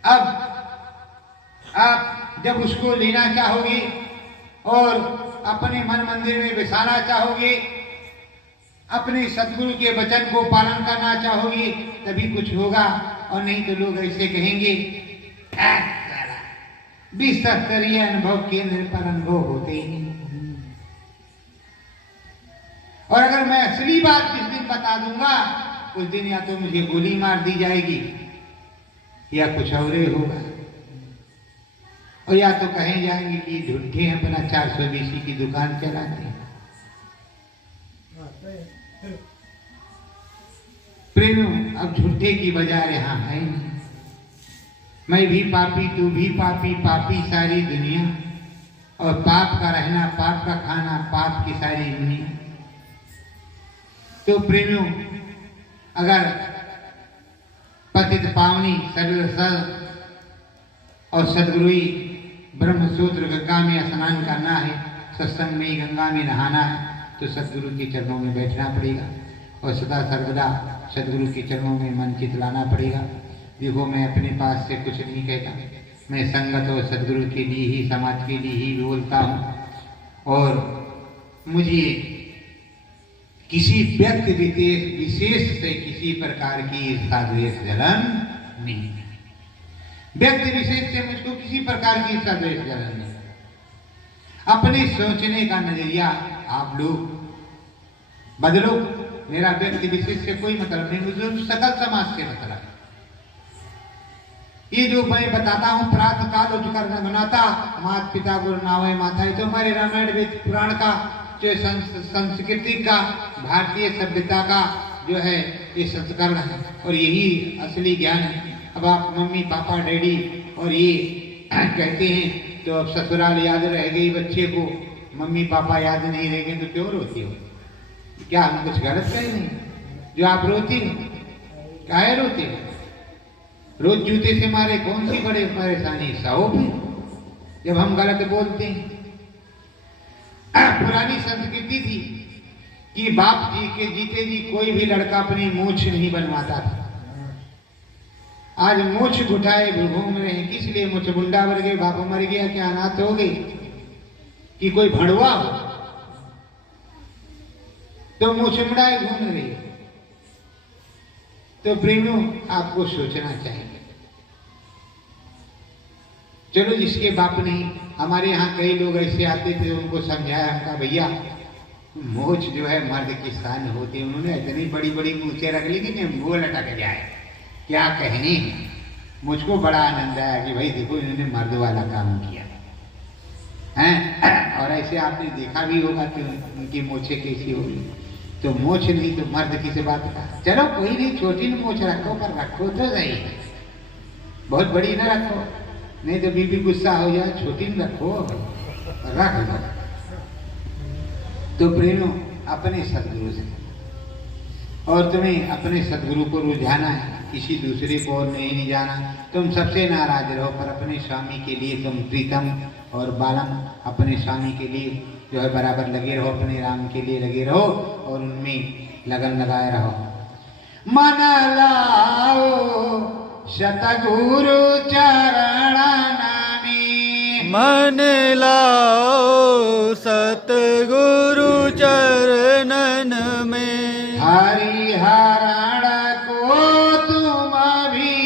अब आप जब उसको लेना चाहोगे और अपने मन मंदिर में बिसाना चाहोगे, अपने सदगुरु के वचन को पालन करना चाहोगे, तभी कुछ होगा। और नहीं तो लोग ऐसे कहेंगे, 20 स्तरीय अनुभव केंद्र पर अनुभव होते ही नहीं। और अगर मैं असली बात जिस दिन बता दूंगा, उस दिन या तो मुझे गोली मार दी जाएगी या कुछ और होगा। और या तो कहे जाएंगे कि झूठे हैं, अपना 420 की दुकान चलाते हैं। प्रेमियों, अब झूठे की बाजार यहाँ है नहीं। मैं भी पापी, तू भी पापी, पापी सारी दुनिया। और पाप का रहना, पाप का खाना, पाप की सारी दुनिया। तो प्रेमियों, अगर पतित पावनी सरल और सदगुरुई ब्रह्मसूत्र गंगा में स्नान करना है, सत्संग में गंगा में नहाना है, तो सदगुरु के चरणों में बैठना पड़ेगा और सदा सर्वदा सदगुरु के चरणों में मन चित लाना पड़ेगा। देखो, मैं अपने पास से कुछ नहीं कहता, मैं संगत और सदगुरु के लिए ही, समाज के लिए ही बोलता हूँ। और मुझे किसी व्यक्ति विशेष से किसी प्रकार की ईर्षा द्वेष जलन नहीं। व्यक्ति विशेष से मुझको किसी प्रकार की ईर्षा द्वेष जलन नहीं। अपने सोचने का नजरिया आप लोग बदलो। मेरा व्यक्ति विशेष से कोई मतलब नहीं, मुझे सकल समाज से मतलब है। ये जो मैं बताता हूँ, प्रातः काल उठकर नगनाता, माता पिता गुरु नावे माता, ये तो हमारे रामायण वेद पुराण का जो संस्कृति का, भारतीय सभ्यता का जो है ये संस्करण है और यही असली ज्ञान है। अब आप मम्मी पापा डैडी और ये कहते हैं तो अब ससुराल याद रह गई बच्चे को, मम्मी पापा याद नहीं रह गए तो क्यों रोती हो? क्या हम कुछ गलत कहे नहीं जो आप रोती हो? क्या है रोती हो? रोज जूते से मारे कौन सी बड़े परेशानी, सौ भी जब हम गलत बोलते हैं। पुरानी संस्कृति थी कि बाप जी के जीते जी कोई भी लड़का अपनी मूछ नहीं बनवाता था। आज मूछ घुटाए घूम रहे हैं, किस लिए? मूछ मुंडा मर गए, बाप मर गया, क्या अनाथ हो गई कि कोई भड़वा हो तो मूछ मुंडाए घूम रहे। तो प्रेमियों, आपको सोचना चाहिए। चलो, जिसके बाप नहीं, हमारे यहाँ कई लोग ऐसे आते थे, उनको समझाया, हमका भैया मूछ जो है मर्द की शान होती है। उन्होंने इतनी बड़ी बड़ी मूछें रख ली कि मुंह लटक जाए, क्या कहने। मुझको बड़ा आनंद आया कि भाई देखो, इन्होंने मर्द वाला काम किया है। और ऐसे आपने देखा भी होगा कि उनकी मूछें कैसी होगी। तो मूछ नहीं तो मर्द की से बात का। चलो कोई नहीं, छोटी मूछ रखो, पर रखो तो सही, बहुत बड़ी ना रखो, नहीं तो बीबी गुस्सा हो जाए। छोटी न रखो, रख लो। तो प्रेमियों, अपने सदगुरु से, और तुम्हें अपने सदगुरु को रुझाना है, किसी दूसरे को और नहीं जाना। तुम सबसे नाराज रहो, पर अपने स्वामी के लिए तुम प्रीतम और बालम अपने स्वामी के लिए जो है बराबर लगे रहो, अपने राम के लिए लगे रहो और उनमें लगन लगाए रहो। मन लाओ सतगुरु चरण नामी, मन लाओ सतगुरु चरणन में, हरिहरण को तुम भी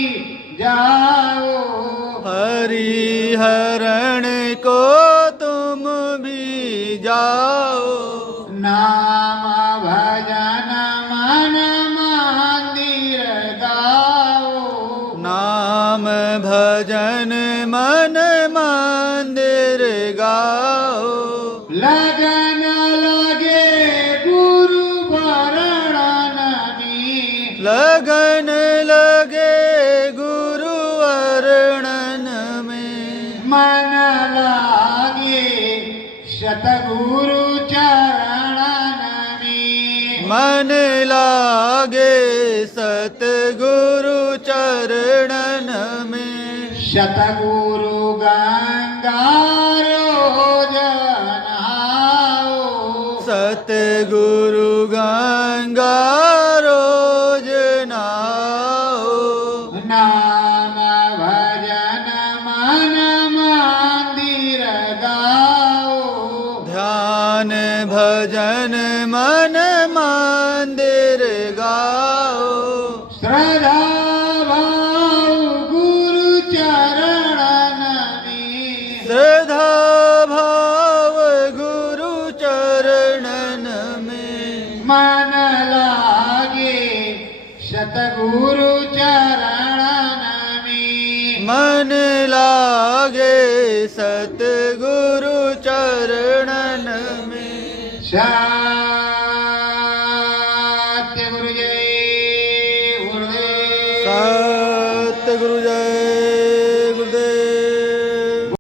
जाओ, हरिहरण को तुम भी जाओ। नाम भजन मन मंदिर गाओ, नाम भजन मन मंदिर गाओ। लगन लगे गुरु वरणन में, लगन लगे गुरु वर्णन में, मन लागे सतगुरु चरणन में, मन लागे सतगुरु चरणन में। सतगुरु गंगा रोज नहाओ, सतगुरु गंगा रोज नहाओ। नाम भजन मन मंदिर गाओ, ध्यान भजन मन मंदिर गाओ। श्रद्धा भाव गुरु चरणन में, श्रद्धा भाव गुरु चरणन में, मन लागे सतगुरु चरणन में, मन लागे सतगुरु चरणन में। सत्य गुरु जय गुरुदेव। सतगुरु जय